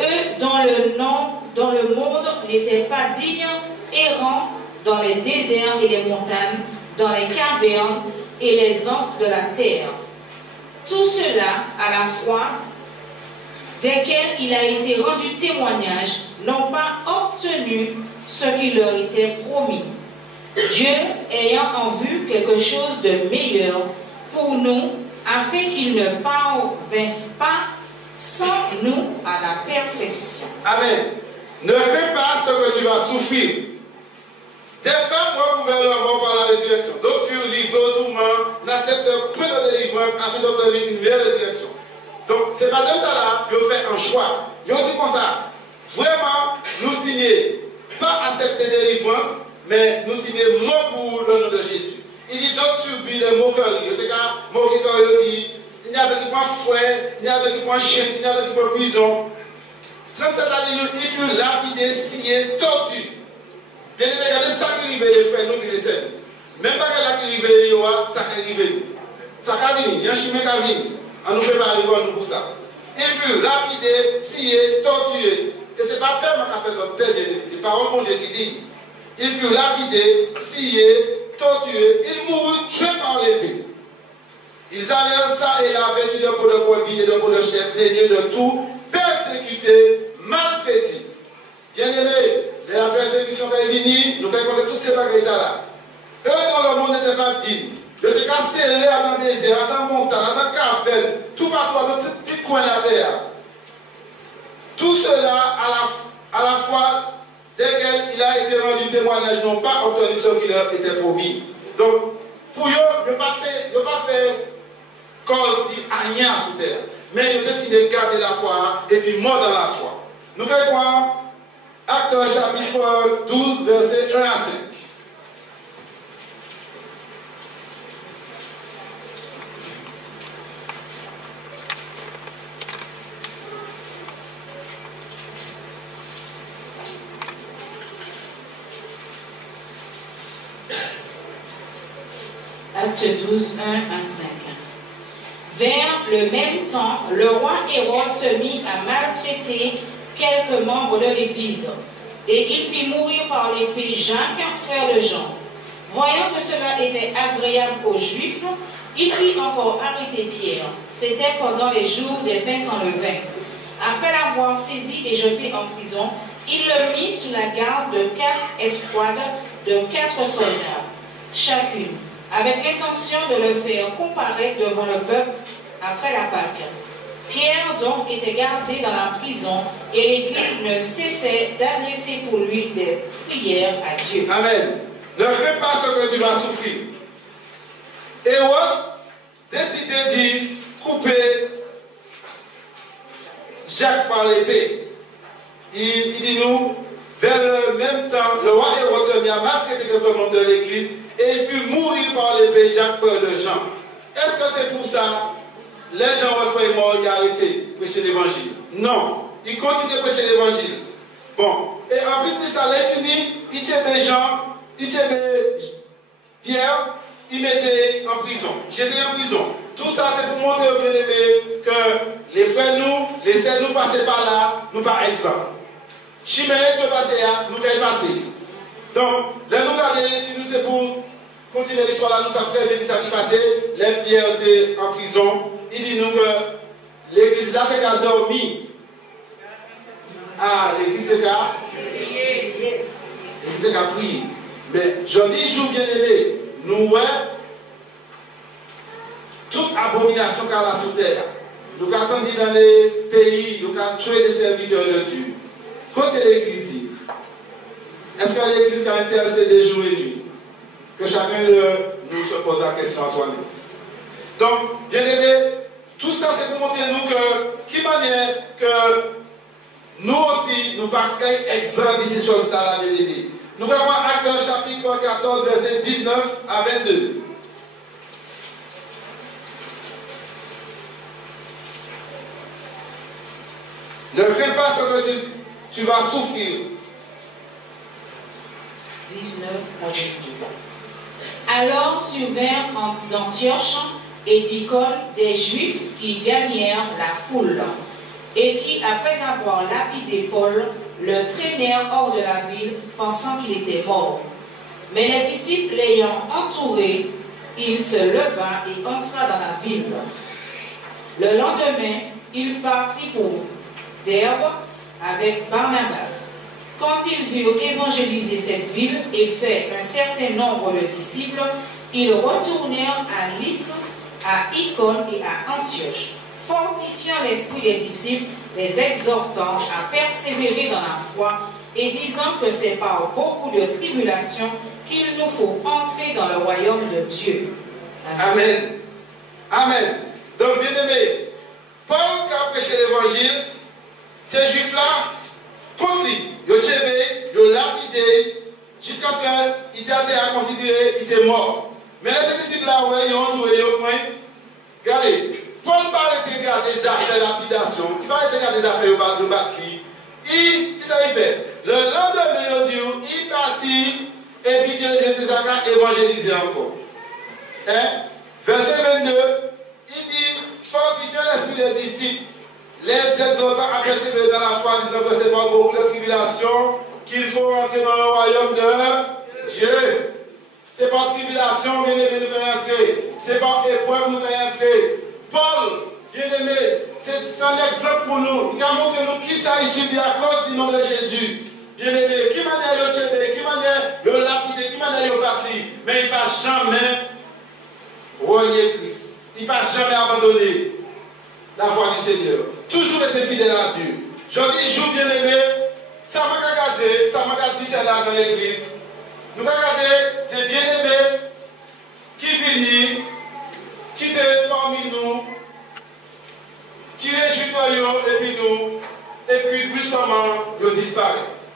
Eux, dont le monde n'était pas digne, errant dans les déserts et les montagnes, dans les cavernes et les antres de la terre. Tout cela à la fois, desquels il a été rendu témoignage, n'ont pas obtenu ce qui leur était promis. Dieu ayant en vue quelque chose de meilleur pour nous, afin qu'il ne parvinsse pas sans nous à la perfection. Amen. Ne fais pas ce que tu vas souffrir. Des femmes recouvrent leur mort par la résurrection. D'autres furent livrés au tourment, n'acceptèrent point de délivrance afin d'obtenir une meilleure résurrection. Donc, c'est pas d'un là, ils ont fait un choix. Ils ont dit comme ça, vraiment, nous signer, pas accepter délivrance, mais nous signer mort pour le nom de Jésus. Il dit d'autres subissent les moqueries. Ils ont moqué quand ils disent, il y a des qui prennent fouet, il y a des qui prennent chien, il y a des qui prennent prison. 37 années, il fut lapidé, scié, torturé. Bien évidemment, il y a des sacs qui arrivent, les frères, nous qui les aiment. Même pas que là qui arrive, ça qui arrive. Ça qui arrive, il y a un chemin qui arrive. On nous prépare pour ça. Il fut lapidé, scié, torturé. Et ce n'est pas Père qui a fait notre Père, c'est parole de Dieu qui dit. Il fut lapidé, scié, torturé. Il mourut tué par l'épée. Ils allèrent ça et là, vêtus de peau de brebis et de peau de chèvre, dénués de tout, persécutés, maltraités. Bien aimés, la persécution qui est venue, nous connaissons toutes ces bagailles-là. Eux, dans le monde, n'étaient pas dignes. Ils étaient serrés dans le désert, dans la montagne, dans la caverne, tout partout, dans tout petit coin de la terre. Tout cela, à la fois, desquels il a été rendu témoignage, n'ont pas obtenu ce qui leur était promis. Donc, pour eux, ils n'ont pas fait cause de rien sur terre. Mais ils ont décidé de garder la foi et puis mort dans la foi. Nous voyons Actes chapitre 12, versets 1 à 5. Acte 12, 1 à 5. Vers le même temps, le roi Hérode se mit à maltraiter quelques membres de l'Église, et il fit mourir par l'épée Jacques, frère de Jean. Voyant que cela était agréable aux Juifs, il fit encore arrêter Pierre. C'était pendant les jours des pains sans levain. Après l'avoir saisi et jeté en prison, il le mit sous la garde de 4 escouades de 4 soldats, chacune, avec l'intention de le faire comparaître devant le peuple après la Pâque. Pierre donc était gardé dans la prison et l'Église ne cessait d'adresser pour lui des prières à Dieu. Amen. Ne crains pas ce que tu vas souffrir. Hérode décidé de couper Jacques par l'épée. Il dit nous, vers le même temps, le roi Hérode se mit à maltraiter quelques membres de l'Église et il fut mourir par l'épée Jacques, frère de Jean. Est-ce que c'est pour ça les gens ont fait mort, ils ont arrêté de prêcher l'évangile. Non, ils continuent de prêcher l'évangile. Bon, et en plus de ça, les fini, ils tuaient Jean, ils tuaient Pierre, ils mettaient en prison. J'étais en prison. Tout ça, c'est pour montrer aux bien-aimés que les frères, les sœurs, nous passer par là, nous pas exempts. Chimère, tu veux passer là, nous devons passer. Donc, les nous garder, si nous c'est pour continuer l'histoire là, nous savons très bien ce qui s'est passé. Les Pierre étaient en prison. Il dit nous que l'église là, a dormi. Ah, l'église a prié. Mais je dis, jour bien aimé, nous, toute abomination qu'il y a sur terre, nous attendons dans les pays, nous avons tué des serviteurs de Dieu. Côté l'église, est-ce que l'église a intercédé jour et nuit? Que chacun de nous se pose la question à soi-même. Donc, bien aimé, tout ça c'est pour montrer nous que, qui manière que nous aussi, nous partons exempts de ces choses-là, bien aimé. Nous avons Actes chapitre 14, verset 19 à 22. Ne crains pas ce que tu vas souffrir. 19 à 22. Alors survinrent d'Antioche et d'Icône des Juifs qui gagnèrent la foule, et qui, après avoir lapidé Paul, le traînèrent hors de la ville, pensant qu'il était mort. Mais les disciples l'ayant entouré, il se leva et entra dans la ville. Le lendemain, il partit pour Derbe avec Barnabas. Quand ils eurent évangélisé cette ville et fait un certain nombre de disciples, ils retournèrent à Lystre, à Icône et à Antioche, fortifiant l'esprit des disciples, les exhortant à persévérer dans la foi et disant que c'est par beaucoup de tribulations qu'il nous faut entrer dans le royaume de Dieu. Amen. Amen. Donc, bien aimé, Paul qui a prêché l'évangile, ces juifs-là, contre lui, ils ont tué, ils ont lapidé, jusqu'à ce qu'il était à considérer, il était mort. Mais les disciples là, ouais, ils ont entouré, ils ont pris. Regardez, Paul ne parlait pas des affaires de lapidation, il ne parlait pas des affaires de bâti. Qu'est-ce qu'il fait? Le lendemain, il partit et puis il était évangélisé encore. Hein? Verset 22, il dit, fortifiant l'esprit des disciples, les exhortant à persévérer dans la foi, en disant que ce n'est pas beaucoup de tribulation qu'il faut entrer dans le royaume de Dieu. Ce n'est pas tribulation, bien aimé, nous allons entrer. Ce n'est pas épreuve, nous allons entrer. Paul, bien aimé, c'est un exemple pour nous. Il a montré nous qui ça a subi à cause du nom de Jésus. Bien aimé, qui manière de tuer, qui manière de lapider, qui manière de battre, mais il ne va jamais renier Christ. Il ne va jamais abandonner la voie du Seigneur. Toujours été fidèle à Dieu. Je dis, jour bien aimé, ça m'a regardé, ça m'a regardé c'est là dans l'église. Nous regardons des bien-aimés qui viennent, qui étaient parmi nous, qui réjouissent et puis nous, et puis brusquement, ils disparaissent.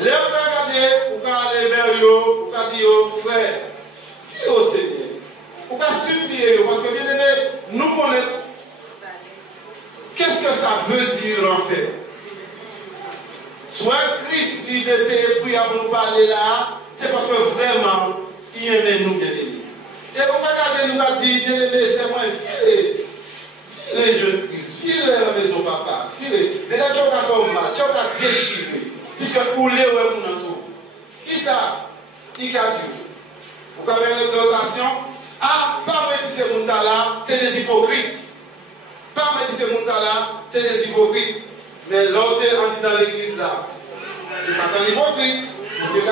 Les regarder, vous pouvez aller vers eux, vous pouvez dire, frère, fiez au Seigneur. Vous pouvez supplier, parce que bien aimé, nous connaissons. Qu'est-ce que ça veut dire l'enfer? Soit Christ qui veut payer prix pour nous parler là, c'est parce que vraiment, il aime nous bien aimés. Et vous regardez, nous a dit, bien aimé, c'est moi, firez jeune Christ, firez la maison papa, firez. Déjà, tu vas faire mal, tu vas déchirer, puisque pour les ouais, mon ensemble. Qui ça? Il a dit. Vous avez une exhortation? Ah, pas même ces montants-là, c'est des hypocrites. Pas même ces montants-là, c'est des hypocrites. Mais l'autre, on dit dans l'église là, c'est pas un hypocrite. Vous êtes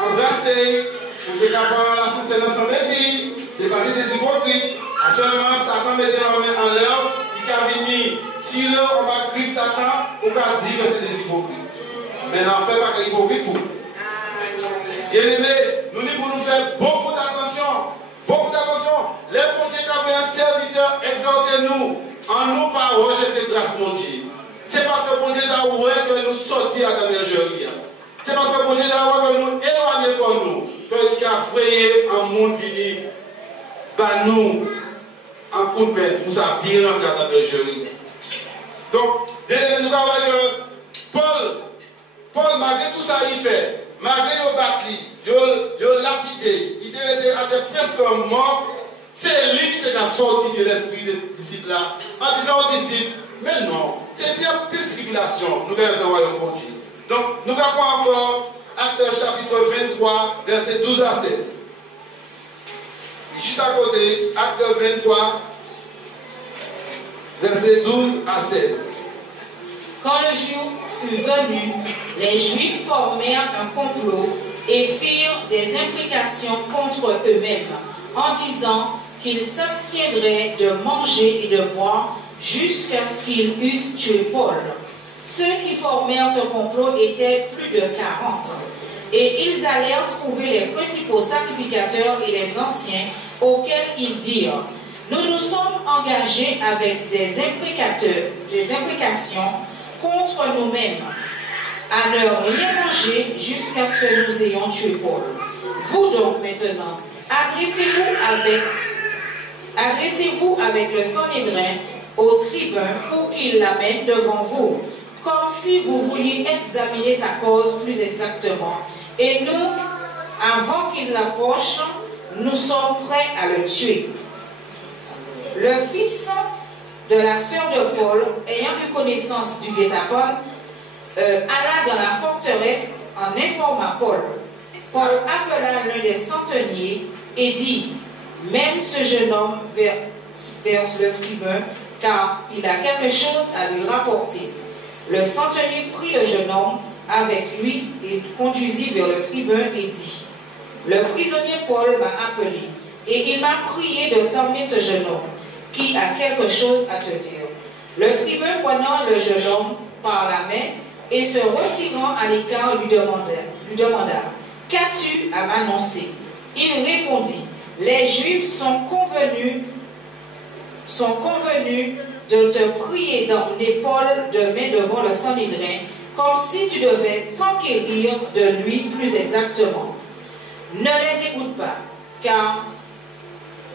embrassé, vous êtes prendre la soutien ensemble de vie. C'est pas des hypocrites. Actuellement, Satan met la main en l'air, il a venu tirer en bas de Christ, Satan, on va dire que c'est des hypocrites. Mais n'en fait pas qu'hypocrite pour. Bien aimé, nous devons nous faire beaucoup d'attention. Beaucoup d'attention. Les pontiers qui avaient un serviteur, exhortez-nous. En nous pas rejeter grâce, mon Dieu. C'est parce que mon Dieu a oué que nous sortions à la bergerie. C'est parce que mon Dieu a oué que nous éloignons comme nous. Que nous avons frayé un monde venu par nous en un coup de main pour ça bien rentrer dans le jeu. Donc, bien aimé, nous avons que Paul, malgré tout ça, il fait, malgré le battu, il lapidé, il était presque mort, c'est lui qui a fortifié l'esprit des disciples là, en disant aux disciples, mais non, c'est bien plus de tribulation, nous allons avoir un continu. Donc, nous avons encore Actes chapitre 23, versets 12 à 16. Juste à côté, Actes 23, versets 12 à 16. Quand le jour fut venu, les Juifs formèrent un complot et firent des implications contre eux-mêmes, en disant qu'ils s'abstiendraient de manger et de boire jusqu'à ce qu'ils eussent tué Paul. Ceux qui formèrent ce complot étaient plus de 40, et ils allèrent trouver les principaux sacrificateurs et les anciens, auxquels ils dirent: nous nous sommes engagés avec des imprécations contre nous-mêmes, à ne rien manger jusqu'à ce que nous ayons tué Paul. Vous donc maintenant, adressez-vous avec le Sanhédrin au tribun pour qu'il l'amène devant vous, comme si vous vouliez examiner sa cause plus exactement. Et nous, avant qu'il approche, nous sommes prêts à le tuer. Le fils de la sœur de Paul, ayant eu connaissance du guet-apens, alla dans la forteresse en informant Paul. Paul appela l'un des centeniers et dit: même ce jeune homme verse le tribun, car il a quelque chose à lui rapporter. Le centenier prit le jeune homme avec lui et conduisit vers le tribun et dit: le prisonnier Paul m'a appelé et il m'a prié de t'emmener ce jeune homme qui a quelque chose à te dire. Le tribun, prenant le jeune homme par la main et se retirant à l'écart, lui demanda: qu'as-tu à m'annoncer? Il répondit: les Juifs sont convenus de te prier d'emmener Paul demain devant le Sanhédrin, comme si tu devais t'enquérir de lui plus exactement. Ne les écoute pas, car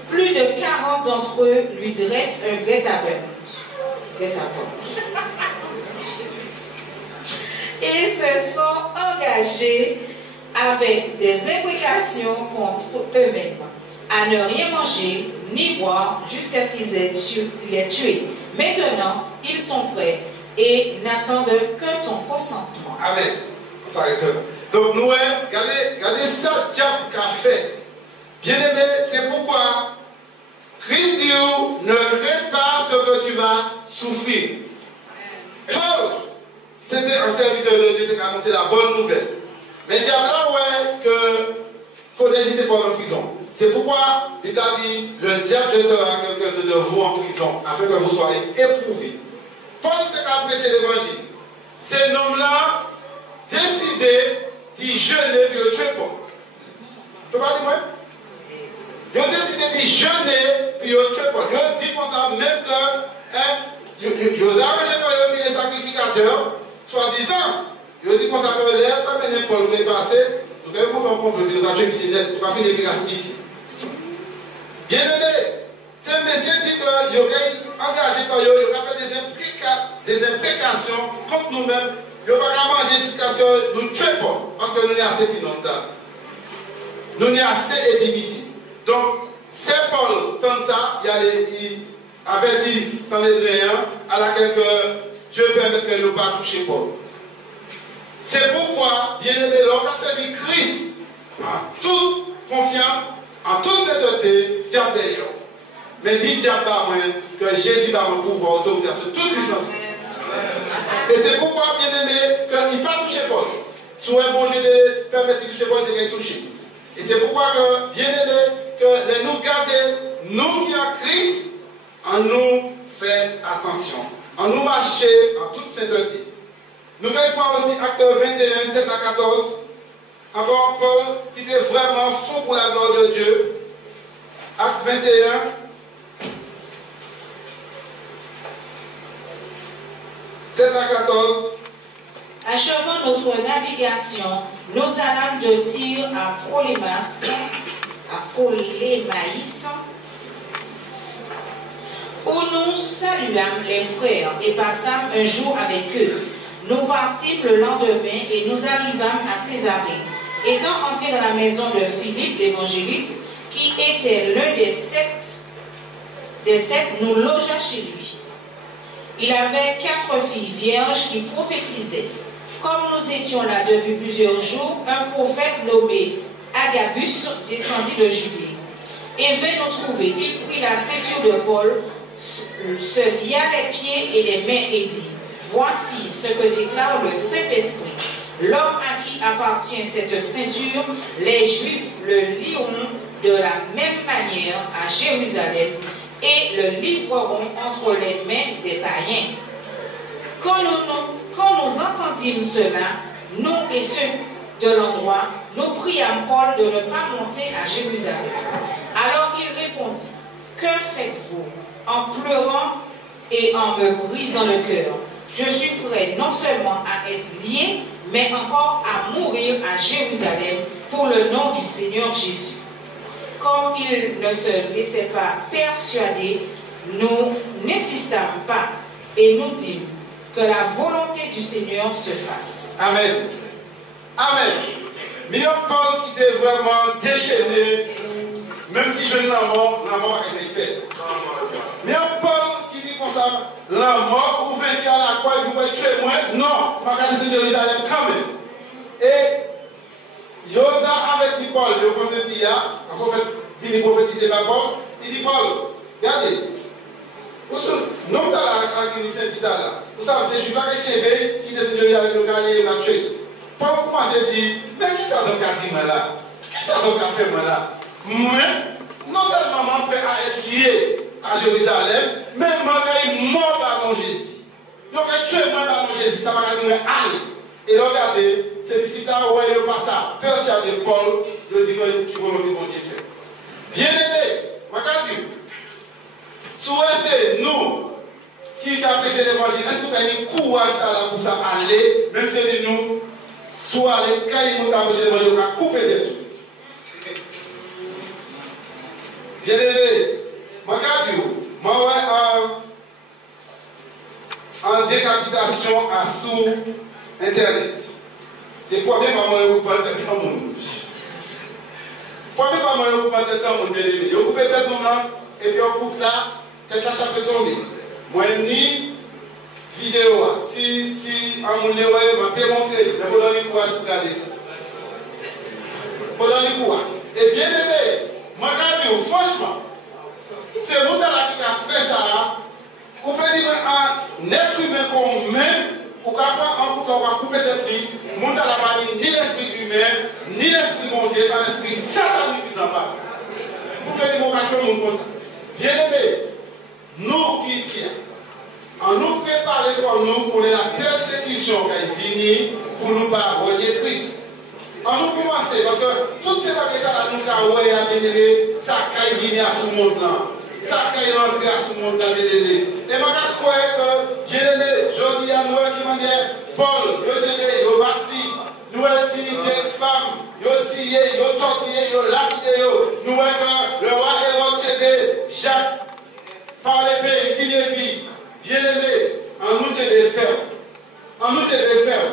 plus de 40 d'entre eux lui dressent un guet-apens. Ils se sont engagés avec des imprécations contre eux-mêmes, à ne rien manger ni boire jusqu'à ce qu'ils aient tué. Maintenant, ils sont prêts et n'attendent que ton consentement. Amen. Ça arrête. Donc, nous, regardez ça, diable qu'a fait. Bien aimé, c'est pourquoi Christ dit: ne crains pas ce que tu vas souffrir. Paul, c'était un serviteur de Dieu qui a annoncé la bonne nouvelle. Mais diable là, ouais, que faut décider pour en prison. C'est pourquoi il a dit: le diable jettera quelques-uns de vous en prison, afin que vous soyez éprouvés. Paul était à prêcher l'évangile. Ces hommes-là décidaient d'y jeûner et de tuer Paul. Tu peux pas dire moi? Ils ont décidé d'y jeûner et de tuer Paul. Ils ont dit comme ça, même que ils ont arrangé pour les sacrificateurs, soi-disant. Ils ont dit comme ça que l'air, comme un Paul est passé, nous avons compris qu'on peut dire: nous avons tué ici, nous avons fait des migrations ici. Bien aimé, ces messieurs disent qu'ils auraient engagé par eux, ils auraient fait des imprécations contre nous-mêmes. Ils n'ont pas manger jusqu'à ce que nous tuions pas, parce que nous sommes assez pinontables. Nous sommes assez épines ici. Donc, c'est Paul, tant ça, il avait dit sans les rien, à laquelle Dieu permet que nous ne pas toucher Paul. C'est pourquoi, bien aimé, l'homme a servi Christ en toute confiance, en toute sainteté, diable d'ailleurs. Mais dit diable que Jésus va me pouvoir autorité sur toute puissance. Et c'est pourquoi, bien aimé, qu'il n'a pas touché Paul. Soit un bon Dieu permet de toucher Paul, il va toucher. Et c'est pourquoi, bien aimé, que les nous garder, nous qui en Christ, en nous faire attention, en nous marcher en toute sainteté. Nous allons prendre aussi Acte 21, 7 à 14. Encore Paul, qui était vraiment fou pour la gloire de Dieu. Acte 21. À 14. Achevant notre navigation, nous allâmes de Tyr à Ptolémaïs. où nous saluâmes les frères et passâmes un jour avec eux. Nous partîmes le lendemain et nous arrivâmes à Césarée. Étant entrés dans la maison de Philippe l'évangéliste, qui était l'un des sept, nous logea chez lui. Il avait 4 filles vierges qui prophétisaient. Comme nous étions là depuis plusieurs jours, un prophète nommé Agabus descendit de Judée et vint nous trouver. Il prit la ceinture de Paul, se lia les pieds et les mains et dit: voici ce que déclare le Saint-Esprit. L'homme à qui appartient cette ceinture, les Juifs le lieront de la même manière à Jérusalem et le livreront entre les mains des païens. Quand nous entendîmes cela, nous et ceux de l'endroit, nous priâmes Paul de ne pas monter à Jérusalem. Alors il répondit: que faites-vous en pleurant et en me brisant le cœur? Je suis prêt non seulement à être lié, mais encore à mourir à Jérusalem pour le nom du Seigneur Jésus. Comme il ne se laissait pas persuader, nous n'insistâmes pas et nous dîmes que la volonté du Seigneur se fasse. Amen. Amen. Mais il y a Paul qui était vraiment déchaîné, même si je la mort avec les paix. Mais il y a Paul qui dit comme ça: la mort, vous venez à la croix et vous pouvez tuer moi. Non, je vais rester à Jérusalem quand même. Et Yosa avait dit Paul, le prophète, un prophète fini prophétiser par Paul, il dit: Paul, regardez, non, tu as la Saint-Tita là. Vous savez, c'est juste là que tu es, si tu es Jérusalem, nous allons le tuer. Paul commence à dire: mais qui ça donc a dit moi là? Qui ça donc a fait moi là? Moi, non seulement je peux être lié à Jérusalem, mais je suis mort par mon Jésus. Donc, je suis mort par mon Jésus, ça va dire aller. Et regardez, ces disciples-là, ouais, ils passent à persuader Paul de dire qu'il va le bon Dieu faire. Bien aimé, je vais dire, c'est nous qui avons prêché l'évangile. Est-ce que vous avez un courage pour ça aller, même si nous, soit les cas où nous avons prêché l'évangile, on va couper des tout. Bien aimé, je vais dire, moi, en décapitation à sous Internet. C'est la première fois que je parle de ça. Première fois que je parle de ça, bien aimé. Je coupe peut-être moment, et puis on coupe là, tête la chape tomber. Moi, ni vidéo, si on me le voit, je vais montrer, mais il faut donner le courage pour regarder ça. Il faut donner le courage. Et bien aimé, moi, je dis, franchement, c'est nous qui avons fait ça. Vous pouvez dire un être humain comme même, ou qu'on va couper des prix, nous n'avons pas ni l'esprit humain, ni l'esprit bon Dieu, c'est l'esprit satanique qui s'en va. Vous pouvez dire mon cachot, mon comme ça. Bien aimé, nous qui ici, en nous préparant comme nous pour la persécution qui vient pour nous pas relier Christ. On nous commencer, parce que toutes ces baguettes-là, nous avons ça qui vient à ce monde-là. Ça qui est rentré à ce monde-là. Et je crois que, bien aimé, je dis à nous qui m'a dit, Paul, le géné, le baptiste, nous avons des femmes, nous avons scié, nous avons tortillé, nous avons lapidé, nous avons que le roi Hérode, Jacques, par l'épée, il finit l'épée. Bien aimé, en nous de faire. En nous de faire.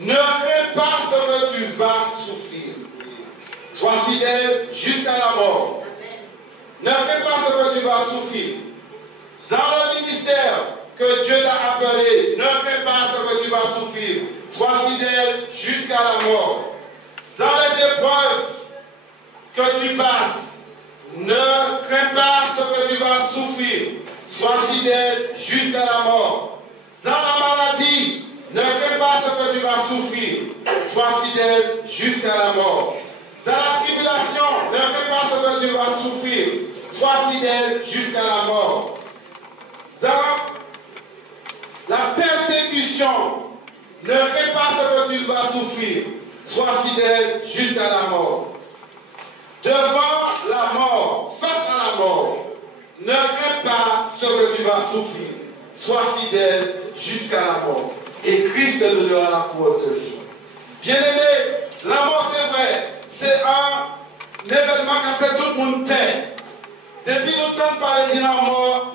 Ne crains pas ce que tu vas souffrir. Sois fidèle jusqu'à la mort. Ne crains pas ce que tu vas souffrir. Dans le ministère que Dieu t'a appelé, ne crains pas ce que tu vas souffrir. Sois fidèle jusqu'à la mort. Dans les épreuves que tu passes, ne crains pas ce que tu vas souffrir. Sois fidèle jusqu'à la mort. Dans la maladie, ne crains pas ce que tu vas souffrir. Sois fidèle jusqu'à la mort. Dans la tribulation, ne crains pas ce que tu vas souffrir. Sois fidèle jusqu'à la mort. Dans la persécution, ne crains pas ce que tu vas souffrir. Sois fidèle jusqu'à la mort. Devant la mort, face à la mort, ne crains pas ce que tu vas souffrir. Sois fidèle jusqu'à la mort. Et Christ te donnera la couronne de vie. Bien aimé, la mort c'est vrai, c'est un événement qui a fait tout le monde taire. Depuis nous temps de parler de la mort,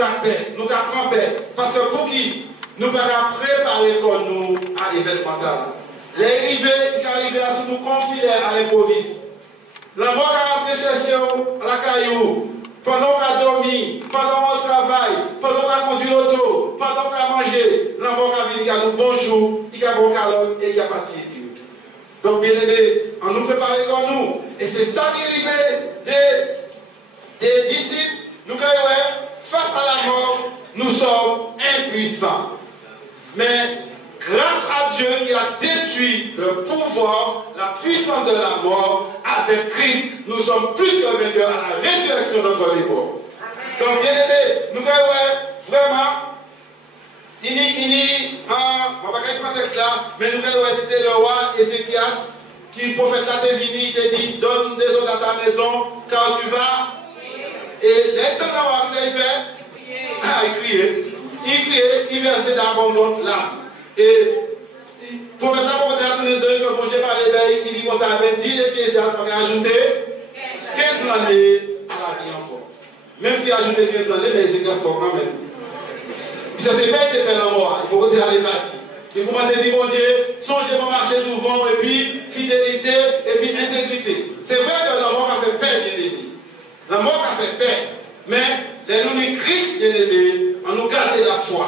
avons paix, nous avons paix. Parce que pour qui nous allons préparer comme nous à l'événement. Les rivés qui arrivent à nous confier à l'improviste. La mort a rentré chercher à la caillou. Pendant qu'on a dormi, pendant qu'on travaille, pendant qu'on a conduit l'auto, pendant qu'on a mangé, la mort a venu à nous bonjour, il y a bon calme et il y a parti. Donc, bien aimé, on nous fait pareil comme nous. Et c'est ça qui arrive des disciples. Nous, face à la mort, nous sommes impuissants. Mais grâce à Dieu qui a détruit le pouvoir, la puissance de la mort, avec Christ, nous sommes plus que vainqueurs à la résurrection de notre livre. Donc, bien aimé, nous vraiment, on va pas le contexte là, mais nous c'était le roi Ézéchias qui, le prophète là, t'est venu, il t'a dit, donne des eaux dans ta maison, car tu vas. Et les temps d'avoir que ça il fait, il criait, il versait d'abondante là. Et le prophète là, on a tourné deux, que bon Dieu parlait, il dit qu'on s'avait dit, et Ézéchias va ajouter 15 années à la vie encore. Même s'il a ajouté 15 années, mais Ézéchias va quand même. Puis ça s'est fait faire la mort, il faut retirer les parties. Il commence à dire, mon Dieu, songez mon marché devant, et puis fidélité, et puis intégrité. C'est vrai que la mort a fait peur, bien aimé. La mort a fait peur. Mais, les nous Christ, bien aimé, on nous garde la foi.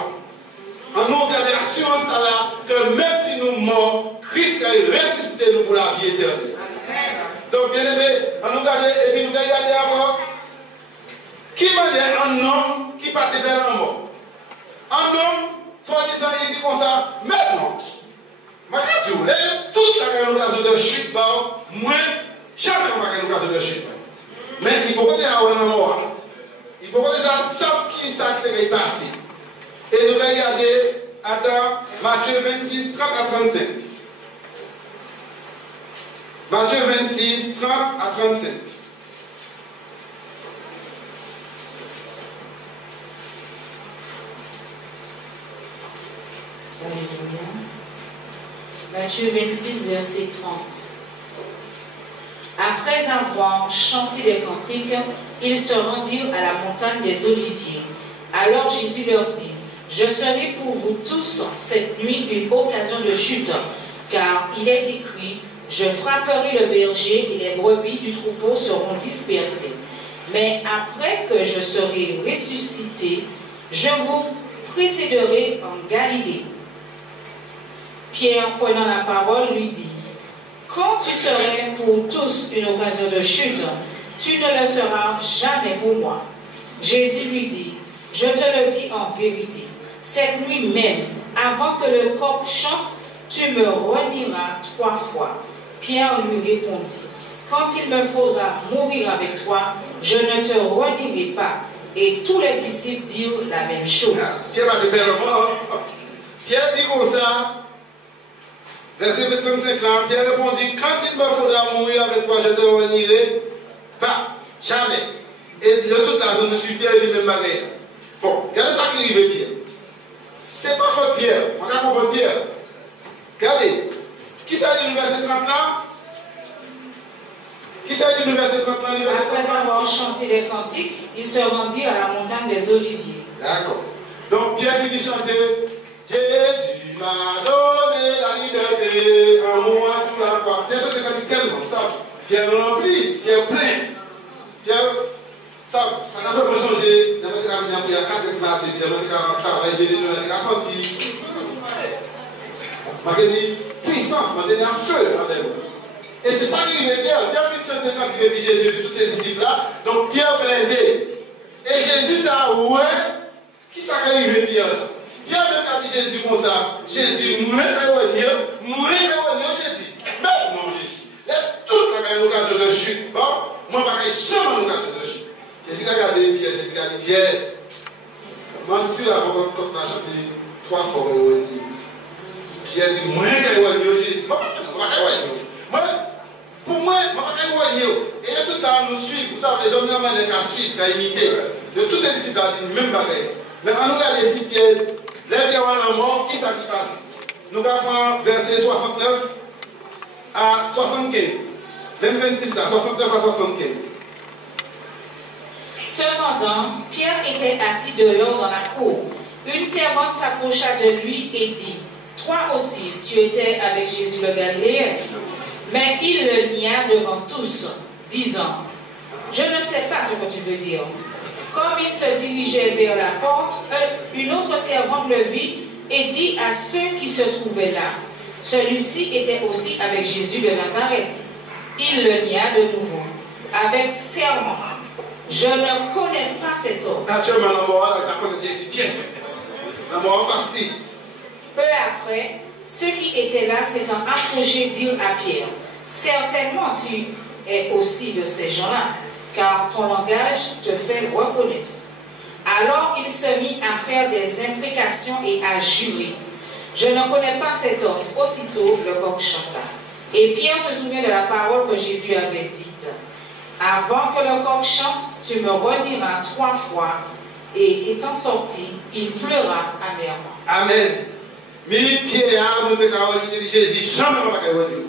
On nous garde l'assurance là, que même si nous morts, Christ a ressuscité nous pour la vie éternelle. Donc, bien aimé, on nous garde, et puis nous regardons encore. Qui m'a dit un homme qui partait vers la mort? Un homme, soi-disant, il dit comme ça, maintenant, toute la occasion de chute, moi, jamais on va une occasion de chute. Mais il faut que tu aies un mort. Il faut que tu aies qui ça qui t'est passé. Et nous regardons, attends, Matthieu 26, 30 à 35. Matthieu 26, 30 à 35. Alléluia. Matthieu 26, verset 30. Après avoir chanté des cantiques, ils se rendirent à la montagne des Oliviers. Alors Jésus leur dit, je serai pour vous tous cette nuit une occasion de chute, car il est écrit, je frapperai le berger et les brebis du troupeau seront dispersées. Mais après que je serai ressuscité, je vous précéderai en Galilée. Pierre, prenant la parole, lui dit, quand tu serais pour tous une occasion de chute, tu ne le seras jamais pour moi. Jésus lui dit, je te le dis en vérité, cette nuit même, avant que le coq chante, tu me renieras 3 fois. Pierre lui répondit, quand il me faudra mourir avec toi, je ne te renierai pas. Et tous les disciples dirent la même chose. Pierre dit comme ça, verset 25 là, Pierre répondit, quand il me faudra mourir avec toi, je ne te renierai pas, jamais. Et de toute la zone, je suis Pierre, il me marie. Bon, regardez ça qui arrive Pierre. C'est pas faute Pierre, on a compris Pierre. Regardez, qui ça dit le verset 30 là? Qui ça dit le verset 30 là? Après avoir chanté des cantiques, il se rendit à la montagne des Oliviers. D'accord. Donc Pierre lui dit chanter, Jésus m'a donné la liberté, un mois sous la croix. Pierre chanté tellement, ça. Pierre rempli, Pierre plein. Pierre, ça n'a pas changé. Il y a 4 éclats, il y a travail, il y a senti. Il y a puissance, il y a feu. Et c'est ça qui lui est Pierre. Pierre fit chanter quand il vit Jésus et tous ses disciples-là. Donc Pierre blindé. Et Jésus, ça, ouais, qui ça qui arrive Pierre? Pierre même quand dit Jésus comme ça, Jésus, moi, Jésus. Mais non, Jésus. Il y a toute l'occasion de chute. Bon, moi, je ne jamais l'occasion de chute. Jésus a regardé Pierre, Jésus a dit Pierre, moi, si la voix comme la chanté 3 fois, Pierre dit, moi, Jésus. Moi, pour moi, je ne vais pas et tout le temps, nous suivons. Vous savez, les hommes, ils ont suivre, ils imiter. De toutes les disciples, même pareil. Mais quand nous regardons ici, Pierre, les Pierre à la mort, qui ça qui passe? Nous avons verset 69 à 75. Même 26 à 69 à 75. Cependant, Pierre était assis dehors dans la cour. Une servante s'approcha de lui et dit, « Toi aussi, tu étais avec Jésus le Galiléen. » Mais il le nia devant tous, disant, « Je ne sais pas ce que tu veux dire. » Comme il se dirigeait vers la porte, une autre servante le vit et dit à ceux qui se trouvaient là, « Celui-ci était aussi avec Jésus de Nazareth. » Il le nia de nouveau, avec serment. « Je ne connais pas cet homme. » Peu après, ceux qui étaient là s'étant approchés dirent à Pierre, « Certainement tu es aussi de ces gens-là, car ton langage te fait reconnaître. » Alors il se mit à faire des imprécations et à jurer. « Je ne connais pas cet homme. » Aussitôt le coq chanta. Et Pierre se souvient de la parole que Jésus avait dite. « Avant que le coq chante, tu me renieras 3 fois. » Et étant sorti, il pleura amèrement. Amen. Mais Pierre, nous avons dit Jésus, jamais on va revenir.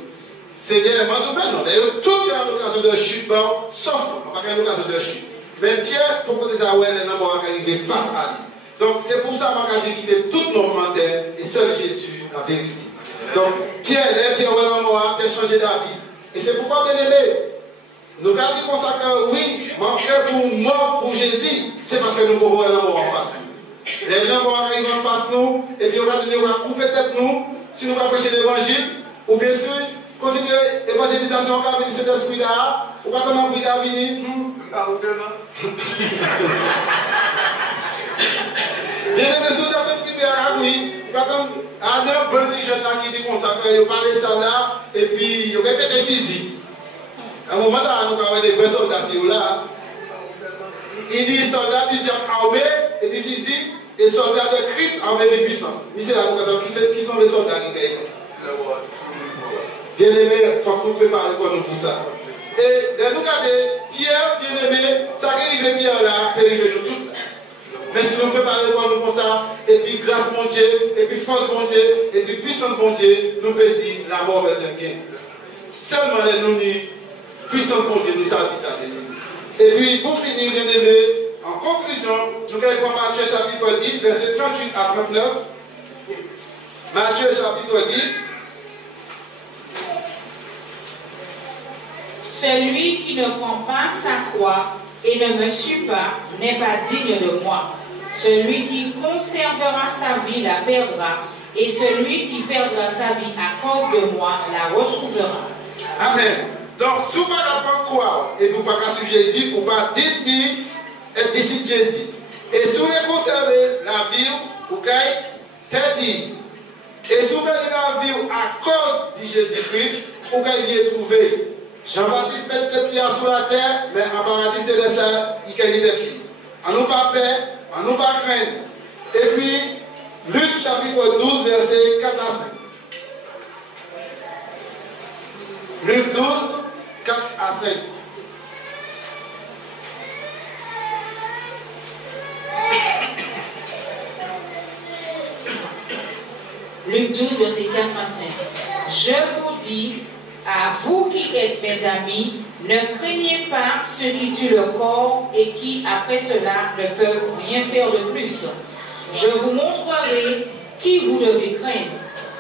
C'est vraiment non. D'ailleurs, toute l'occasion de chute, sauf l'occasion de chute. Mais Pierre, pour que ça arriver face à lui. Donc, c'est pour ça que j'ai quitté toute nos commentaires et seul Jésus, la vérité. Donc, Pierre a changé d'avis. Et c'est pourquoi, bien aimé, nous gardons comme ça que oui, mon frère pour mort pour Jésus, c'est parce que nous pouvons voir l'amour en face. Les gens vont arriver en face nous, et puis on va couper tête nous, si nous allons prêcher l'évangile, ou bien sûr, considérer l'évangélisation qui a venu cet esprit-là, ou pas tellement envie à venir. Bien aimé, si vous avez un petit peu à oui, à un bon petit jeune qui dit qu'on s'appelle, il parle ça là, et puis il répète les physiques. À un moment donné, nous avons des vrais soldats, c'est là. Il dit soldats du diable armé et du physique, et soldats de Christ armés de puissance. Mais c'est la qui sont les soldats qui gagnent. Bien aimé, il faut que nous préparions pour nous pour ça. Et de nous regarder, Pierre, bien aimé, ça arrive Pierre là, peut arriver nous tous. Mais si nous préparons pour nous pour ça, et puis grâce mon Dieu, et puis force mon Dieu, et puis puissance mon Dieu, nous peut dire la mort est un gain. Seulement les nous dit, puissance mon Dieu, nous a dit ça. Et puis pour finir, bien aimé, en conclusion, nous allons voir Matthieu chapitre 10, versets 38 à 39. Matthieu chapitre 10. Celui qui ne prend pas sa croix et ne me suit pas n'est pas digne de moi. Celui qui conservera sa vie la perdra, et celui qui perdra sa vie à cause de moi la retrouvera. Amen. Donc, si vous ne pouvez pas croire et vous ne pouvez pas suivre Jésus, vous ne pouvez pas être disciple de Jésus. Et si vous voulez conserver la vie, vous pouvez perdre. Et si vous perdez la vie à cause de Jésus-Christ, vous pouvez trouver. Jean-Baptiste met tête sur la terre, mais en paradis céleste, il a des pieds. On nous pas peur, on nous pas craindre. Et puis, Luc chapitre 12, versets 4 à 5. Luc 12, 4 à 5. Luc 12, verset 4 à 5. Je vous dis, à vous qui êtes mes amis, ne craignez pas ceux qui tuent le corps et qui, après cela, ne peuvent rien faire de plus. Je vous montrerai qui vous devez craindre.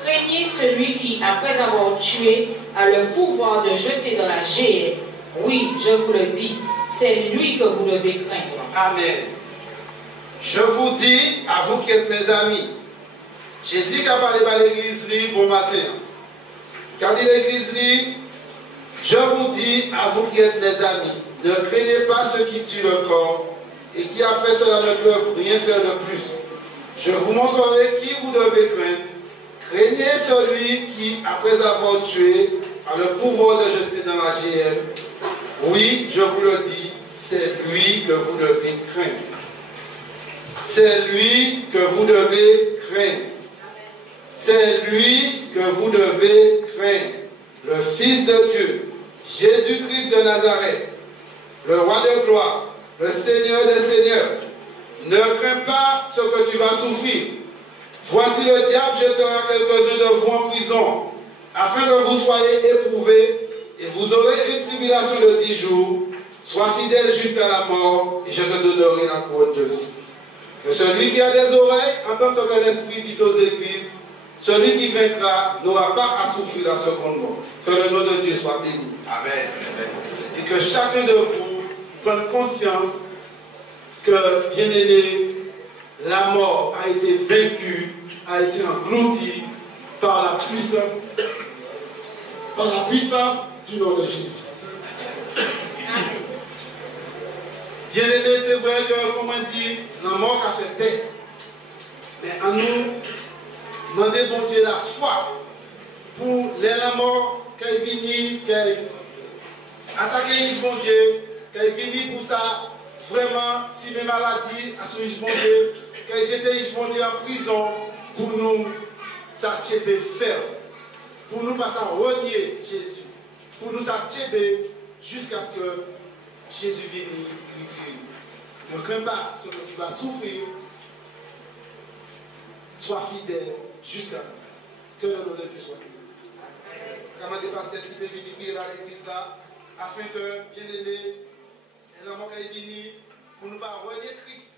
Craignez celui qui, après avoir tué, a le pouvoir de jeter dans la géhenne. Oui, je vous le dis, c'est lui que vous devez craindre. Amen. Je vous dis, à vous qui êtes mes amis, Jésus qui a parlé à l'église, bon matin. Quand dit l'église, je vous dis, à vous qui êtes mes amis, ne craignez pas ceux qui tuent le corps et qui après cela ne peuvent rien faire de plus. Je vous montrerai qui vous devez craindre. Craignez celui qui, après avoir tué, a le pouvoir de jeter dans la géhenne. Oui, je vous le dis, c'est lui que vous devez craindre. C'est lui que vous devez craindre. C'est lui que vous devez craindre. Le Fils de Dieu, Jésus-Christ de Nazareth, le Roi de gloire, le Seigneur des seigneurs. Ne crains pas ce que tu vas souffrir. Voici le diable jettera quelques-uns de vous en prison, afin que vous soyez éprouvés, et vous aurez une tribulation de 10 jours. Sois fidèle jusqu'à la mort et je te donnerai la couronne de vie. Que celui qui a des oreilles entende ce que l'Esprit dit aux églises. Celui qui vaincra n'aura pas à souffrir la seconde mort. Que le nom de Dieu soit béni. Amen. Et que chacun de vous prenne conscience que, bien aimé, la mort a été vaincue, a été engloutie par la puissance du nom de Jésus. Bien aimé, c'est vrai que, comme on dit, la mort a fait paix. Mais en nous, demandez bon Dieu la foi pour la mort qu'elle vienne, qu'elle attaque bon Dieu, qu'elle vienne pour ça, vraiment, si mes maladies, à ce bon Dieu, qu'elle jette bon Dieu en prison pour nous s'accepter faire, pour nous passer à renier Jésus, pour nous s'accepter jusqu'à ce que Jésus vienne lui tuer. Ne crains pas ce que tu vas souffrir. Sois fidèle jusqu'à la fin. Que le nom de Dieu soit béni. Comment des pasteurs s'il peut venir prier dans l'église là, afin que, bien aimé, et l'amour qu'il est venu, pour nous pas renier Christ.